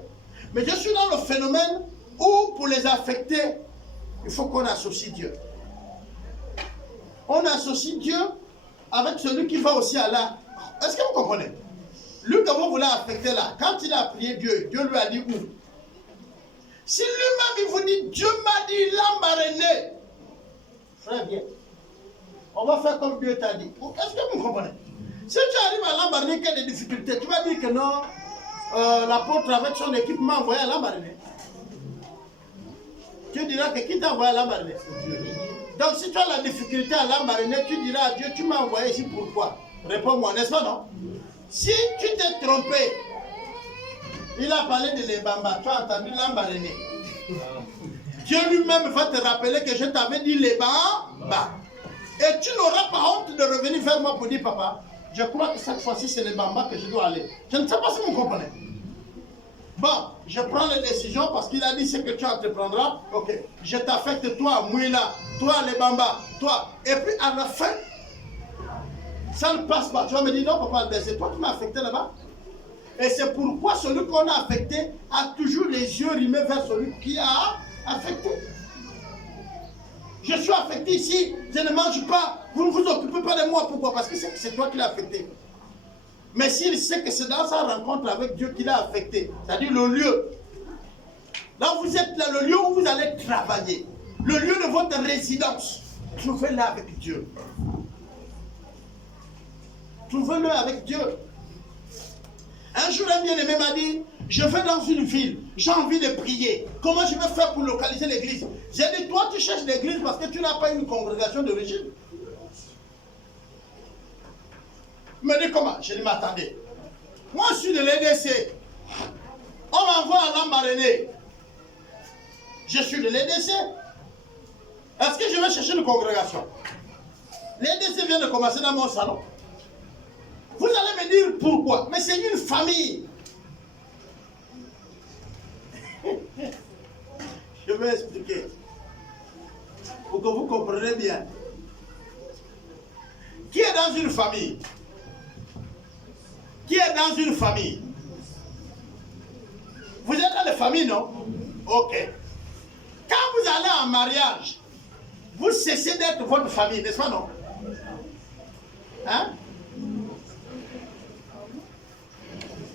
Mais je suis dans le phénomène où, pour les affecter, il faut qu'on associe Dieu. On associe Dieu avec celui qui va aussi à là. Est-ce que vous comprenez? Lui que vous voulez affecter là, quand il a prié Dieu, Dieu lui a dit où? Si lui-même il vous dit, Dieu m'a dit l'embarrainer, frère, viens. On va faire comme Dieu t'a dit. Est-ce que vous comprenez? Si tu arrives à l'embarrainer, qu'il y a des difficultés, tu vas dire que non, l'apôtre avec son équipe m'a envoyé à l'embarrainer. Tu diras que qui t'a envoyé à l'embarrainer? Donc si tu as la difficulté à l'embarrainer, tu diras à Dieu, tu m'as envoyé ici pourquoi? Réponds-moi, n'est-ce pas non? Si tu t'es trompé, il a parlé de l'Ebamba, tu as entendu l'Ambaréné. Dieu lui-même va te rappeler que je t'avais dit l'Ebamba. Et tu n'auras pas honte de revenir vers moi pour dire, papa, je crois que cette fois-ci c'est l'Ebamba que je dois aller. Je ne sais pas si vous comprenez. Bon, je prends les décisions parce qu'il a dit ce que tu entreprendras. Ok, je t'affecte toi, Mouina, toi, l'Ebamba, toi. Et puis à la fin, ça ne passe pas. Tu vas me dire, non, papa, c'est toi qui m'as affecté là-bas. Et c'est pourquoi celui qu'on a affecté a toujours les yeux rimés vers celui qui a affecté. Je suis affecté ici, je ne mange pas, vous ne vous occupez pas de moi. Pourquoi? Parce que c'est toi qui l'as affecté. Mais s'il sait que c'est dans sa rencontre avec Dieu qu'il a affecté, c'est-à-dire le lieu. Là où vous êtes là, le lieu où vous allez travailler, le lieu de votre résidence, trouvez-le avec Dieu. Trouvez-le avec Dieu. Un jour, un bien-aimé m'a dit, je vais dans une ville, j'ai envie de prier. Comment je vais faire pour localiser l'église? J'ai dit, toi tu cherches l'église parce que tu n'as pas une congrégation d'origine. Il m'a dit comment? Je lui ai dit, mais attendez. Moi je suis de l'EDC. On m'envoie à l'Ambaréné. Je suis de l'EDC. Est-ce que je vais chercher une congrégation? L'EDC vient de commencer dans mon salon. Vous allez me dire pourquoi. Mais c'est une famille. Je vais expliquer. Pour que vous compreniez bien. Qui est dans une famille? Qui est dans une famille? Vous êtes dans la famille, non? Ok. Quand vous allez en mariage, vous cessez d'être votre famille, n'est-ce pas, non? Hein?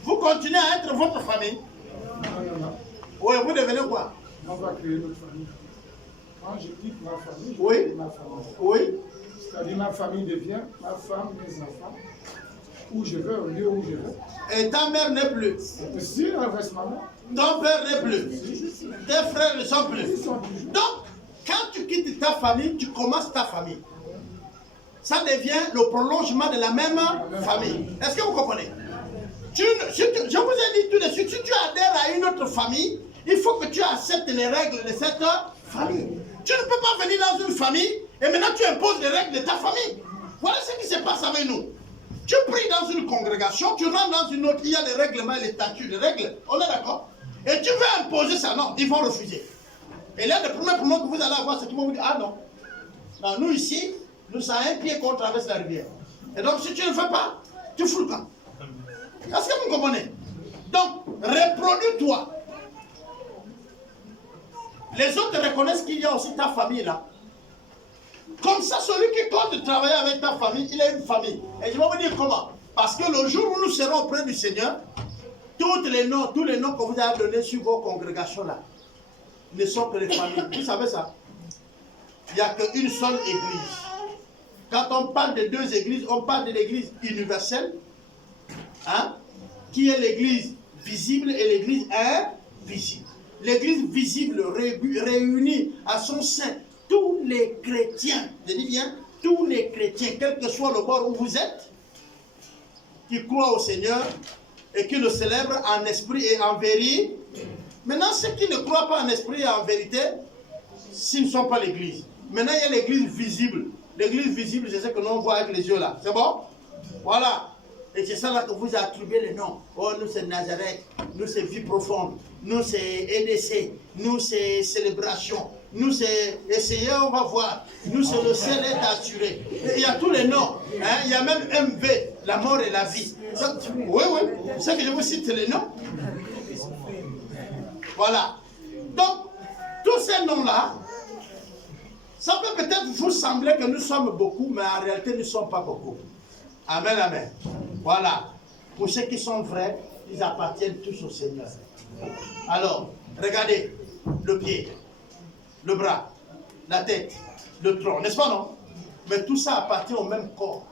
Vous continuez à être votre famille? Non. Oui, vous devenez quoi? On va créer notre famille. Quand je quitte ma famille, je Oui. crée ma famille. Oui. C'est-à-dire ma famille devient ma femme, mes enfants, où je veux, au lieu où je veux. Et ta mère n'est plus. Et si elle reste ma mère, Ton père n'est plus. Tes frères ne sont plus. ils sont toujours. Donc, quand tu quittes ta famille, tu commences ta famille. Ça devient le prolongement de la même famille. Est-ce que vous comprenez? Je vous ai dit tout de suite, si tu adhères à une autre famille, il faut que tu acceptes les règles de cette famille. Tu ne peux pas venir dans une famille et maintenant tu imposes les règles de ta famille. Voilà ce qui se passe avec nous. Tu pries dans une congrégation, tu rentres dans une autre, il y a les règlements et les statuts, les règles, on est d'accord? Et tu veux imposer ça, non, ils vont refuser. Et là, le premier problème que vous allez avoir, c'est qu'ils vont vous dire, ah non, non, nous ici, nous sommes un pied qu'on traverse la rivière. Et donc si tu ne le fais pas, tu fous le camp. Est-ce que vous comprenez? Donc, reproduis-toi. Les autres reconnaissent qu'il y a aussi ta famille là. Comme ça, celui qui compte travailler avec ta famille, il a une famille. Et je vais vous dire comment. Parce que le jour où nous serons auprès du Seigneur, tous les noms que vous avez donnés sur vos congrégations là, ne sont que les familles. Vous savez ça? Il n'y a qu'une seule église. Quand on parle de deux églises, on parle de l'église universelle, hein, qui est l'église visible et l'église invisible. L'église visible réunit à son sein tous les chrétiens, je dis bien tous les chrétiens, quel que soit le bord où vous êtes, qui croient au Seigneur et qui le célèbrent en esprit et en vérité. Maintenant, ceux qui ne croient pas en esprit et en vérité, s'ils ne sont pas l'église. Maintenant, il y a l'église visible. L'église visible, c'est ce que nous voit avec les yeux là. C'est bon? Voilà. Et c'est ça là que vous attribuez les noms. Oh, nous c'est Nazareth, nous c'est Vie Profonde, nous c'est EDC, nous c'est Célébration, nous c'est Essayer, on va voir, nous c'est le ciel est assuré. Il y a tous les noms. Hein? Il y a même MV, la mort et la vie. Ça, oui, c'est que je vous cite les noms. Voilà. Donc, tous ces noms-là, ça peut peut-être vous sembler que nous sommes beaucoup, mais en réalité, nous ne sommes pas beaucoup. Amen, amen. Voilà. Pour ceux qui sont vrais, ils appartiennent tous au Seigneur. Alors, regardez, le pied, le bras, la tête, le tronc, n'est-ce pas, non? Mais tout ça appartient au même corps,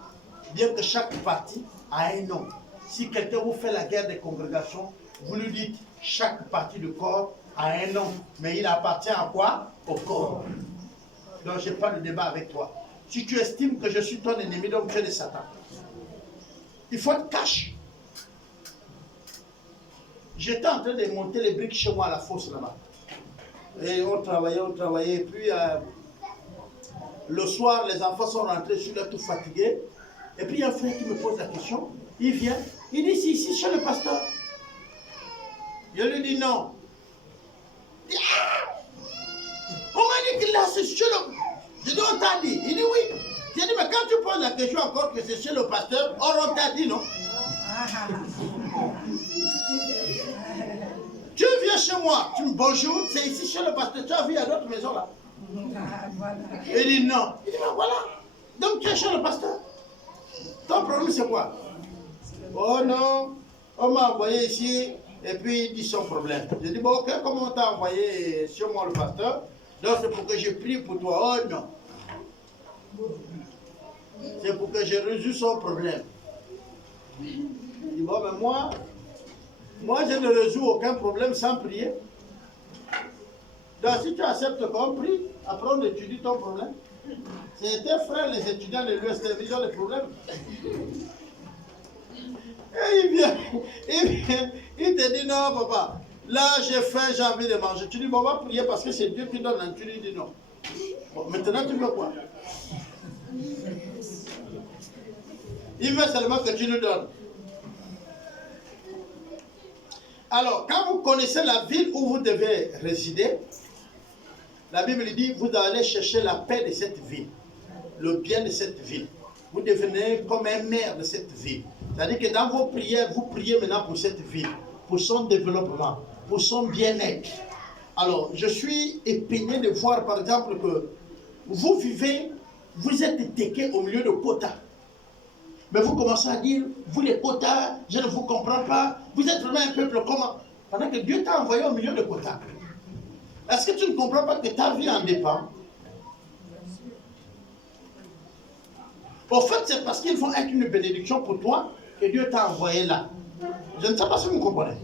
bien que chaque partie a un nom. Si quelqu'un vous fait la guerre des congrégations, vous lui dites, chaque partie du corps a un nom, mais il appartient à quoi? Au corps. Donc, je n'ai pas de débat avec toi. Si tu estimes que je suis ton ennemi, donc tu es de Satan. Il faut être cash. J'étais en train de monter les briques chez moi à la fosse là-bas. Et on travaillait. Et puis, le soir, les enfants sont rentrés, je suis là tout fatigué. Et puis, il y a un frère qui me pose la question. Il vient, il dit, c'est ici chez le pasteur. Je lui dis non. Il dit, ah! On m'a dit que là, c'est chez le... Je dis, on t'a dit. Il dit oui. J'ai dit, mais quand tu poses la question encore que c'est chez le pasteur, or on t'a dit non. Tu viens chez moi, tu me bonjour, c'est ici chez le pasteur, tu as vu, il y a d'autres maisons là. Il dit non. Il dit, ben voilà. Donc tu es chez le pasteur. Ton problème c'est quoi? Oh non, on m'a envoyé ici, et puis il dit son problème. Je dis, bon ok, comment on t'a envoyé chez moi le pasteur? Donc c'est pour que je prie pour toi. Oh non. C'est pour que je résolve son problème. Je dis, bon mais moi je ne résous aucun problème sans prier. Donc si tu acceptes qu'on prie, après on étudie ton problème. C'est tes frères, les étudiants de l'UST, ils ont des problèmes. Et il te dit non papa, là j'ai faim, j'ai envie de manger. Tu dis bon on va prier parce que c'est Dieu qui donne. Tu lui dis non. Bon, maintenant tu veux quoi? Il veut seulement que tu lui donnes. Alors, quand vous connaissez la ville où vous devez résider, la Bible dit, vous allez chercher la paix de cette ville, le bien de cette ville. Vous devenez comme un maire de cette ville. C'est-à-dire que dans vos prières, vous priez maintenant pour cette ville, pour son développement, pour son bien-être. Alors, je suis épeigné de voir, par exemple, que vous vivez, vous êtes étequé au milieu de quotas. Mais vous commencez à dire, vous les quotas, je ne vous comprends pas. Vous êtes vraiment un peuple comment? Pendant que Dieu t'a envoyé au milieu de quotas. Est-ce que tu ne comprends pas que ta vie en dépend? Au fait, c'est parce qu'ils vont être une bénédiction pour toi que Dieu t'a envoyé là. Je ne sais pas si vous comprenez.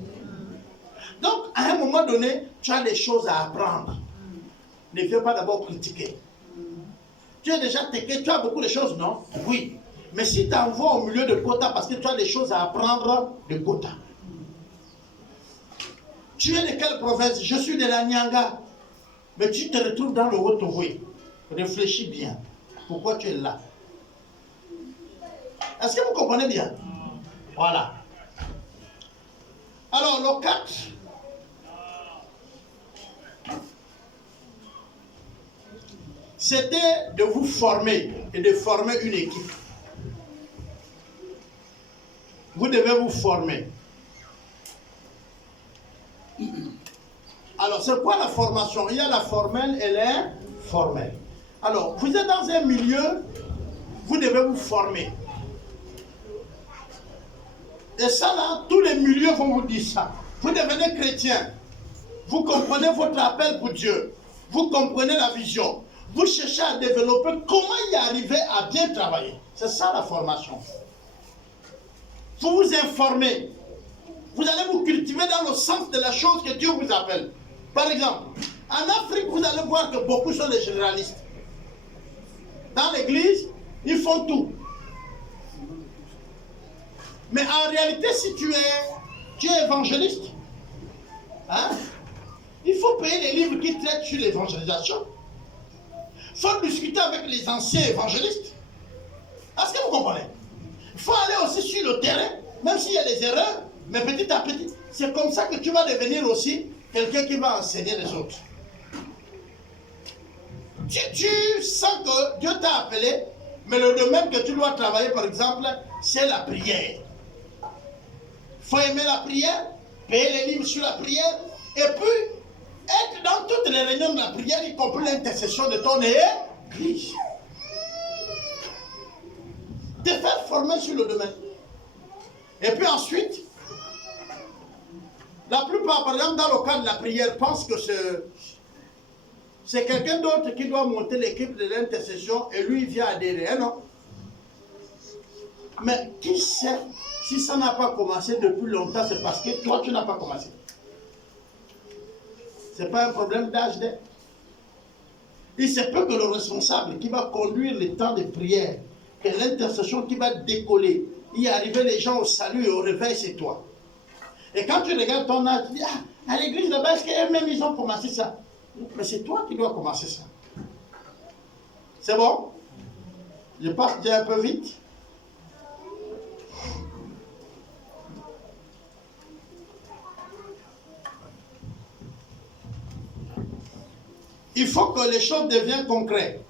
Donc, à un moment donné, tu as des choses à apprendre. Ne viens pas d'abord critiquer. Tu es déjà tequé, tu as beaucoup de choses, non? Oui. Mais si tu envoies au milieu de quotas parce que tu as des choses à apprendre de quotas. Tu es de quelle province? Je suis de la Nyanga. Mais tu te retrouves dans le Haut-Ogooué. Réfléchis bien. Pourquoi tu es là? Est-ce que vous comprenez bien? Voilà. Alors, le 4. C'était de vous former et de former une équipe. Vous devez vous former. Alors, c'est quoi la formation? Il y a la formelle et l'informelle. Alors, vous êtes dans un milieu, vous devez vous former. Et ça, là, tous les milieux vont vous dire ça. Vous devenez chrétien. Vous comprenez votre appel pour Dieu. Vous comprenez la vision. Vous cherchez à développer comment y arriver à bien travailler. C'est ça la formation. Vous vous informez. Vous allez vous cultiver dans le sens de la chose que Dieu vous appelle. Par exemple, en Afrique, vous allez voir que beaucoup sont des généralistes. Dans l'église, ils font tout. Mais en réalité, si tu es évangéliste, hein, il faut payer les livres qui traitent sur l'évangélisation. Il faut discuter avec les anciens évangélistes. Est-ce que vous comprenez? Il faut aller aussi sur le terrain, même s'il y a des erreurs, mais petit à petit. C'est comme ça que tu vas devenir aussi quelqu'un qui va enseigner les autres. Tu sens que Dieu t'a appelé, mais le domaine que tu dois travailler, par exemple, c'est la prière. Il faut aimer la prière, payer les livres sur la prière, et puis être dans toutes les réunions de la prière, y compris l'intercession de ton église. Te faire former sur le domaine. Et puis ensuite, la plupart, par exemple, dans le cadre de la prière, pensent que c'est quelqu'un d'autre qui doit monter l'équipe de l'intercession et lui, il vient adhérer. Hein, non? Mais qui sait, si ça n'a pas commencé depuis longtemps, c'est parce que toi, tu n'as pas commencé. Ce n'est pas un problème d'âge. Il se peut que le responsable qui va conduire les temps de prière, que l'intercession qui va décoller, y arriver les gens au salut et au réveil, c'est toi. Et quand tu regardes ton âge, tu dis, ah, à l'église là-bas, est-ce qu'eux-mêmes, ils ont commencé ça? Mais c'est toi qui dois commencer ça. C'est bon? Je passe déjà un peu vite. Il faut que les choses deviennent concrètes.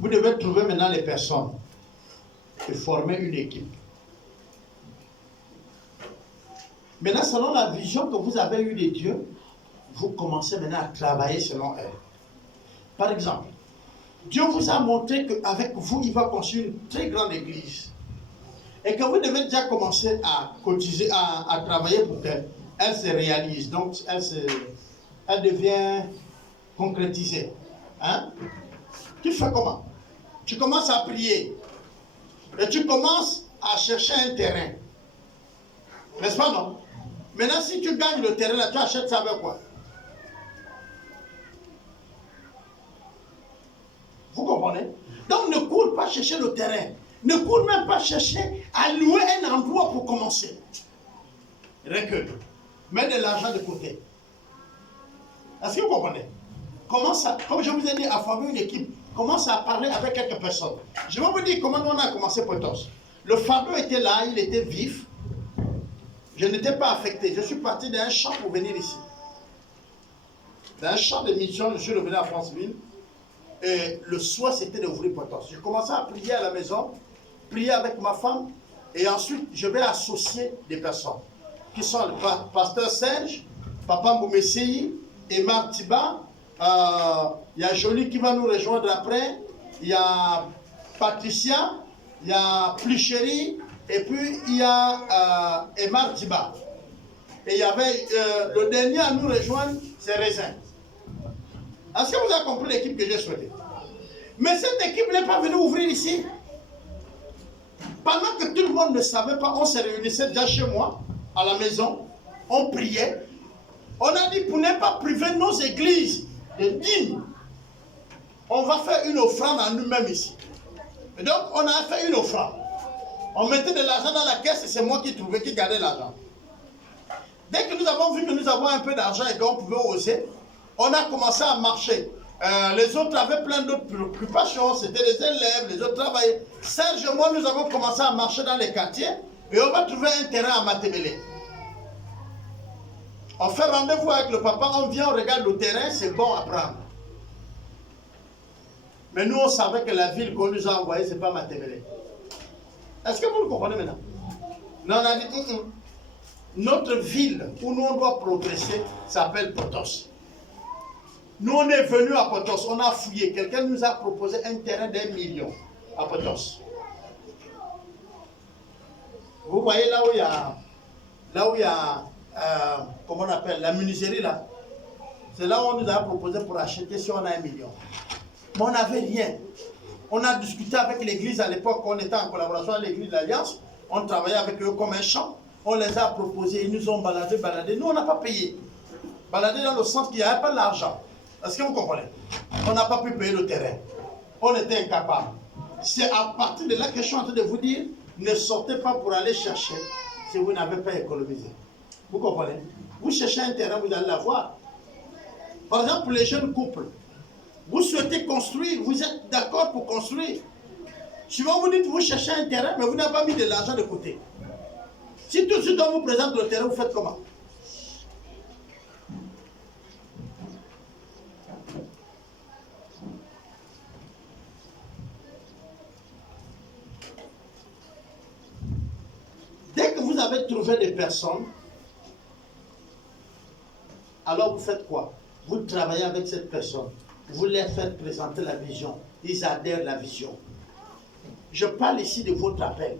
Vous devez trouver maintenant les personnes et former une équipe. Maintenant, selon la vision que vous avez eue de Dieu, vous commencez maintenant à travailler selon elle. Par exemple, Dieu vous a montré qu'avec vous, il va construire une très grande église. Et que vous devez déjà commencer à cotiser, à travailler pour qu'elle se réalise. Donc, elle devient concrétisée. Hein? Tu fais comment? Tu commences à prier. Et tu commences à chercher un terrain. N'est-ce pas, non? Maintenant, si tu gagnes le terrain, là, tu achètes ça avec quoi? Vous comprenez? Donc, ne cours pas chercher le terrain. Ne cours même pas chercher à louer un endroit pour commencer. Recule. Mets de l'argent de côté. Est-ce que vous comprenez? Commence à, comme je vous ai dit, à former une équipe. Commence à parler avec quelques personnes. Je vais vous dire comment nous on a commencé Potos. Le fardeau était là, il était vif. Je n'étais pas affecté. Je suis parti d'un champ pour venir ici. D'un champ de mission, je suis revenu à Franceville. Et le soir, c'était d'ouvrir Potos. Je commençais à prier à la maison, prier avec ma femme. Et ensuite, je vais associer des personnes. Qui sont le pasteur Serge, Papa Moumessi, Emar Tiba. Il y a Jolie qui va nous rejoindre après. Il y a Patricia. Il y a Pluchéry. Et puis, il y a Emar Tiba. Et il y avait le dernier à nous rejoindre, c'est Raisin. Est-ce que vous avez compris l'équipe que j'ai souhaitée? Mais cette équipe n'est pas venue ouvrir ici. Pendant que tout le monde ne savait pas, on se réunissait déjà chez moi, à la maison. On priait. On a dit, pour ne pas priver nos églises de dîmes, on va faire une offrande à nous-mêmes ici. Et donc, on a fait une offrande. On mettait de l'argent dans la caisse et c'est moi qui trouvais, qui gardais l'argent. Dès que nous avons vu que nous avons un peu d'argent et qu'on pouvait oser, on a commencé à marcher. Les autres avaient plein d'autres préoccupations, c'était les élèves, les autres travaillaient. Serge et moi, nous avons commencé à marcher dans les quartiers et on va trouver un terrain à Matébélé. On fait rendez-vous avec le papa, on vient, on regarde le terrain, c'est bon à prendre. Mais nous, on savait que la ville qu'on nous a envoyée, ce n'est pas Matébélé. Est-ce que vous le comprenez maintenant? Non, on a dit, notre ville où nous on doit progresser s'appelle Potos. Nous, on est venus à Potos, on a fouillé. Quelqu'un nous a proposé un terrain d'1 million à Potos. Vous voyez là où il y a, comment on appelle, la menuiserie là. C'est là où on nous a proposé pour acheter si on a 1 million. Mais on n'avait rien. On a discuté avec l'église à l'époque, on était en collaboration avec l'église de l'Alliance. On travaillait avec eux comme un champ. On les a proposés, ils nous ont baladé. Nous, on n'a pas payé. Baladé dans le sens qu'il n'y avait pas l'argent. Est-ce que vous comprenez? On n'a pas pu payer le terrain. On était incapables. C'est à partir de là que je suis en train de vous dire, ne sortez pas pour aller chercher si vous n'avez pas économisé. Vous comprenez? Vous cherchez un terrain, vous allez l'avoir. Par exemple, pour les jeunes couples, vous souhaitez construire, vous êtes d'accord pour construire. Souvent vous dites, vous cherchez un terrain, mais vous n'avez pas mis de l'argent de côté. Si tout de suite on vous présente le terrain, vous faites comment? Dès que vous avez trouvé des personnes, alors vous faites quoi? Vous travaillez avec cette personne. Vous les faites présenter la vision. Ils adhèrent à la vision. Je parle ici de votre appel.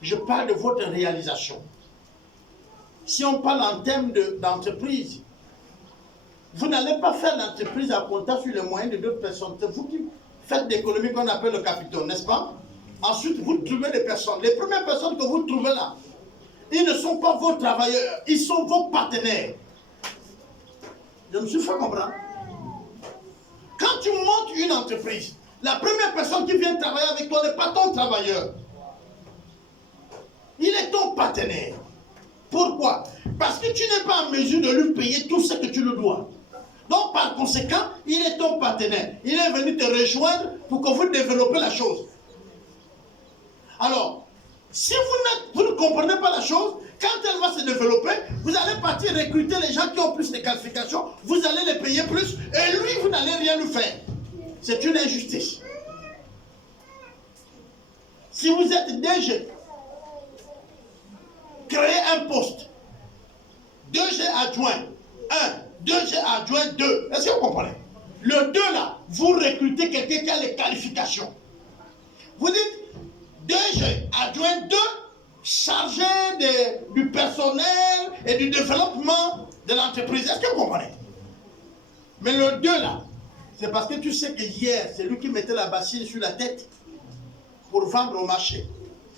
Je parle de votre réalisation. Si on parle en termes d'entreprise, vous n'allez pas faire l'entreprise à compter sur les moyens de d'autres personnes. C'est vous qui faites l'économie qu'on appelle le capital, n'est-ce pas? Ensuite, vous trouvez des personnes. Les premières personnes que vous trouvez là, ils ne sont pas vos travailleurs, ils sont vos partenaires. Je me suis fait comprendre. Quand tu montes une entreprise, la première personne qui vient travailler avec toi n'est pas ton travailleur. il est ton partenaire. Pourquoi? Parce que tu n'es pas en mesure de lui payer tout ce que tu lui dois. Donc, par conséquent, il est ton partenaire. Il est venu te rejoindre pour que vous développez la chose. Alors, si vous ne comprenez pas la chose, quand elle va se développer, vous allez partir recruter les gens qui ont plus de qualifications, vous allez les payer plus, et lui, vous n'allez rien lui faire. C'est une injustice. Si vous êtes DG, créez un poste. 2G adjoint 1, 2G adjoint 2. Est-ce que vous comprenez? Le 2 là, vous recrutez quelqu'un qui a les qualifications. Vous dites 2G adjoint 2, chargé du personnel et du développement de l'entreprise. Est-ce que vous comprenez? Mais le 2 là, c'est parce que tu sais que hier, c'est lui qui mettait la bassine sur la tête pour vendre au marché.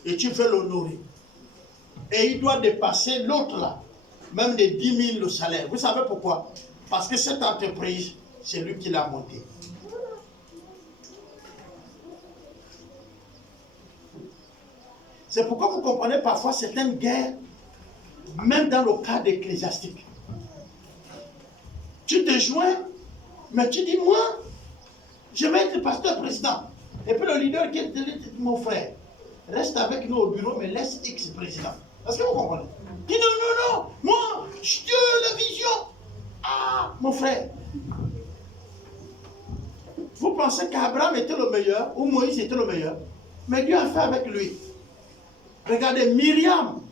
Et tu veux l'honorer. Et il doit dépasser l'autre là, même de 10 000 le salaire. Vous savez pourquoi? Parce que cette entreprise, c'est lui qui l'a montée. C'est pourquoi vous comprenez parfois certaines guerres, même dans le cadre ecclésiastique. Tu te joins, mais tu dis, moi, je vais être pasteur président. Et puis le leader qui est mon frère, reste avec nous au bureau, mais laisse X président. Est-ce que vous comprenez? Dis non, moi, Dieu, la vision. Ah, mon frère. Vous pensez qu'Abraham était le meilleur, ou Moïse était le meilleur, mais Dieu a fait avec lui. Regardez, Myriam,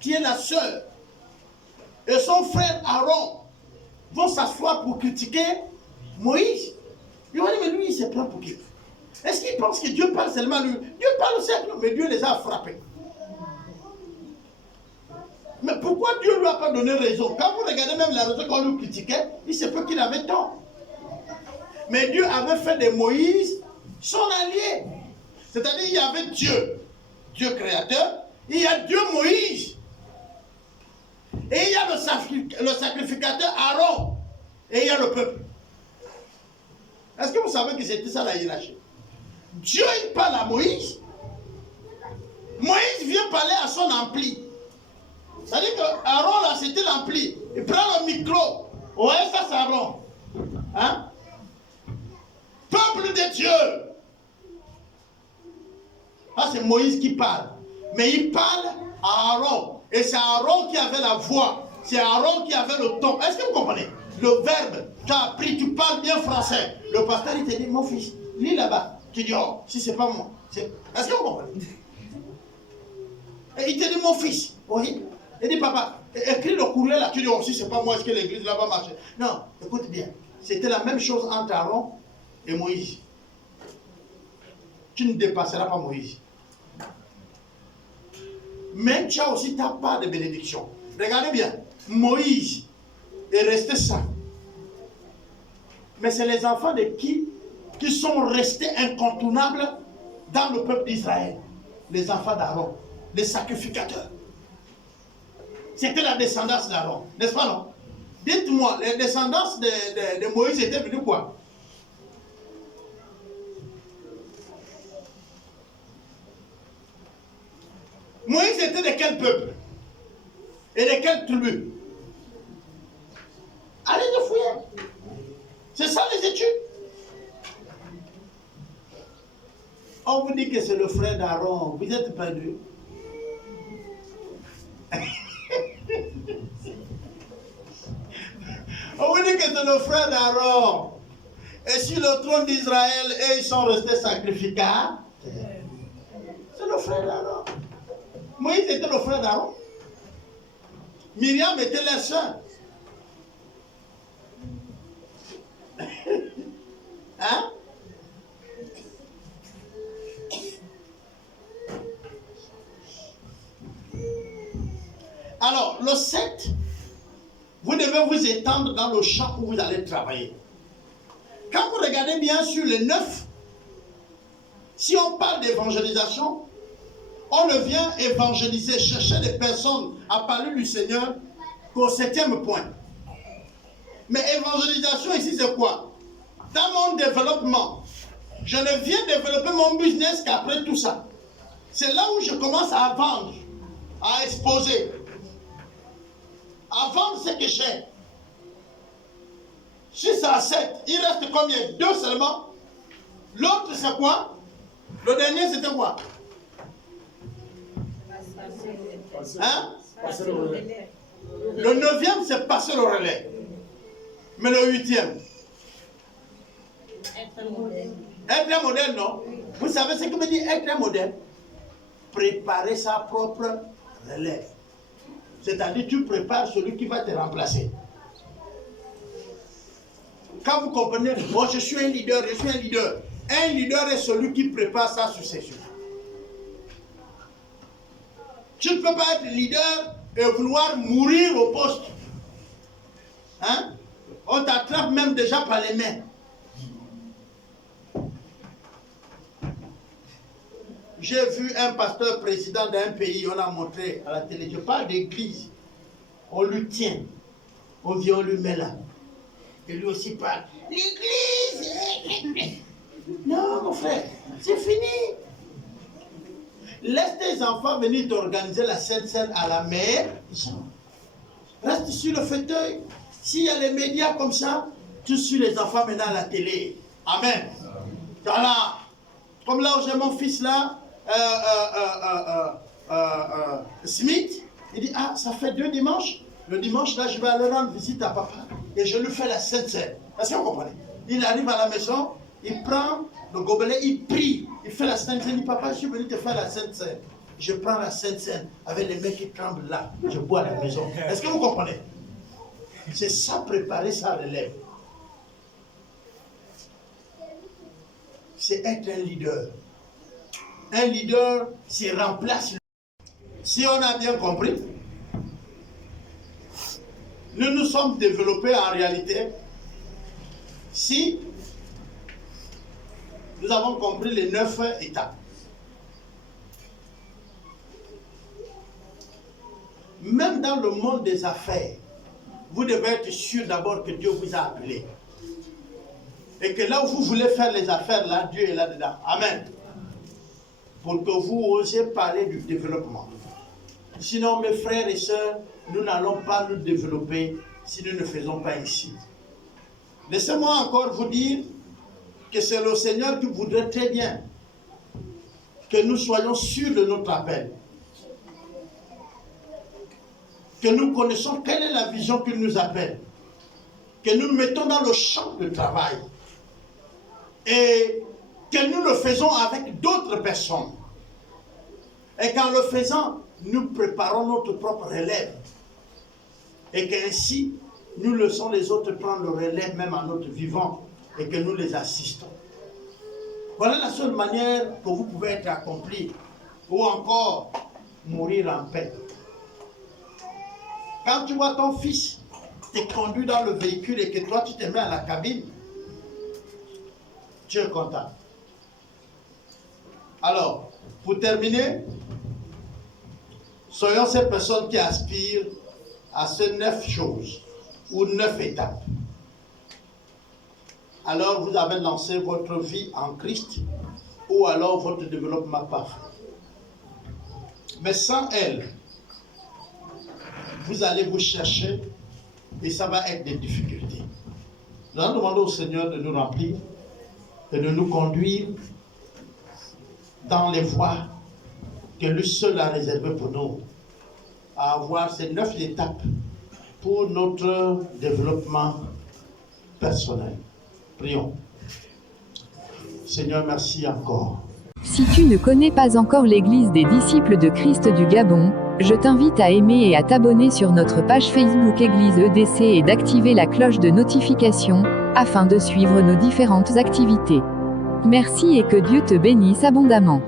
qui est la sœur, et son frère Aaron vont s'asseoir pour critiquer Moïse. Ils vont dire, mais lui, il se prend pour qui? Est-ce qu'il pense que Dieu parle seulement à lui? Dieu parle aussi à lui, mais Dieu les a frappés. Mais pourquoi Dieu ne lui a pas donné raison? Quand vous regardez même la raison qu'on lui critiquait, il se peut qu'il avait tort. Mais Dieu avait fait de Moïse son allié. C'est-à-dire il y avait Dieu, Dieu créateur, il y a Dieu Moïse. Et il y a le sacrificateur Aaron. Et il y a le peuple. Est-ce que vous savez que c'était ça la hiérarchie? Dieu, il parle à Moïse. Moïse vient parler à son ampli. C'est-à-dire que Aaron, là, c'était l'ampli. Il prend le micro. Ouais, ça, c'est Aaron. Hein? Peuple de Dieu. Ah, c'est Moïse qui parle. Mais il parle à Aaron. Et c'est Aaron qui avait la voix. C'est Aaron qui avait le ton. Est-ce que vous comprenez? Le verbe, tu as appris, tu parles bien français. Le pasteur, il te dit, mon fils, lis là-bas. Tu dis, oh, si c'est pas moi. Est-ce que vous comprenez? Et il te dit, mon fils, oui. Il dit, papa, écris le courrier là. Tu dis, oh, si c'est pas moi, est-ce que l'église là va marcher? Non, écoute bien. C'était la même chose entre Aaron et Moïse. Tu ne dépasseras pas Moïse. Mais tu as aussi ta part de bénédiction. Regardez bien, Moïse est resté saint. Mais c'est les enfants de qui sont restés incontournables dans le peuple d'Israël. Les enfants d'Aaron, les sacrificateurs. C'était la descendance d'Aaron, n'est-ce pas non? Dites-moi, les descendances de Moïse étaient venues quoi? Moïse était de quel peuple? Et de quelle tribu? Allez de fouiller. C'est ça les études. On vous dit que c'est le frère d'Aaron. Vous êtes perdu. On vous dit que c'est le frère d'Aaron. Et sur le trône d'Israël, et ils sont restés sacrificats. C'est le frère d'Aaron. Moïse était le frère d'Aaron. Myriam était leur sœur. Hein? Alors, le 7, vous devez vous étendre dans le champ où vous allez travailler. Quand vous regardez bien sur le 9, si on parle d'évangélisation, on ne vient évangéliser, chercher des personnes à parler du Seigneur qu'au 7e point. Mais évangélisation ici, c'est quoi? Dans mon développement, je ne viens développer mon business qu'après tout ça. C'est là où je commence à vendre. à exposer, à vendre ce que j'ai. 6 à 7, il reste combien? 2 seulement. L'autre c'est quoi? Le dernier c'était quoi? Hein? Le 9e c'est passer le relais. Mais le 8e? Être un modèle, non? Vous savez ce que veut dire être un modèle? Préparer sa propre relève. C'est-à-dire tu prépares celui qui va te remplacer. Quand vous comprenez, moi je suis un leader, je suis un leader. Un leader est celui qui prépare sa succession. Tu ne peux pas être leader et vouloir mourir au poste. Hein? On t'attrape même déjà par les mains. J'ai vu un pasteur président d'un pays, on a montré à la télé, je parle d'église. On lui tient, on vient, on lui met là. Et lui aussi parle. L'église! Non, mon frère, c'est fini. Laisse tes enfants venir t'organiser la Sainte Seine à la mer. Reste sur le fauteuil. S'il y a les médias comme ça, tu suis les enfants maintenant à la télé. Amen. Voilà. Comme là où j'ai mon fils là, Smith, il dit, ah, ça fait 2 dimanches. Le dimanche, là, je vais aller rendre visite à papa. Et je lui fais la Sainte Seine. Est-ce que vous comprenez? Il arrive à la maison, il prend le gobelet, il prie. Il fait la Sainte Seine. Il dit, papa, je suis venu te faire la Sainte Seine. Je prends la Sainte Seine avec les mecs qui tremblent là. Je bois à la maison. Est-ce que vous comprenez? C'est ça, préparer sa relève. C'est être un leader. Un leader, c'est remplace. Si on a bien compris, nous nous sommes développés en réalité si nous avons compris les 9 étapes. Même dans le monde des affaires, vous devez être sûr d'abord que Dieu vous a appelé. Et que là où vous voulez faire les affaires, là, Dieu est là-dedans. Amen. Pour que vous osiez parler du développement. Sinon, mes frères et sœurs, nous n'allons pas nous développer si nous ne faisons pas ici. Laissez-moi encore vous dire que c'est le Seigneur qui voudrait très bien que nous soyons sûrs de notre appel. Que nous connaissons quelle est la vision qu'il nous appelle. Que nous nous mettons dans le champ de travail. Et que nous le faisons avec d'autres personnes. Et qu'en le faisant, nous préparons notre propre relève. Et qu'ainsi, nous laissons les autres prendre le relève même à notre vivant. Et que nous les assistons. Voilà la seule manière que vous pouvez être accompli. Ou encore, mourir en paix. Quand tu vois ton fils te conduit dans le véhicule et que toi tu te mets à la cabine, tu es content. Alors, pour terminer, soyons ces personnes qui aspirent à ces 9 choses ou 9 étapes. Alors vous avez lancé votre vie en Christ ou alors votre développement parfait. Mais sans elle, vous allez vous chercher et ça va être des difficultés. Nous allons demander au Seigneur de nous remplir et de nous conduire dans les voies que lui seul a réservées pour nous, à avoir ces 9 étapes pour notre développement personnel. Prions. Seigneur, merci encore. Si tu ne connais pas encore l'Église des disciples de Christ du Gabon, je t'invite à aimer et à t'abonner sur notre page Facebook Église EDC et d'activer la cloche de notification, afin de suivre nos différentes activités. Merci et que Dieu te bénisse abondamment.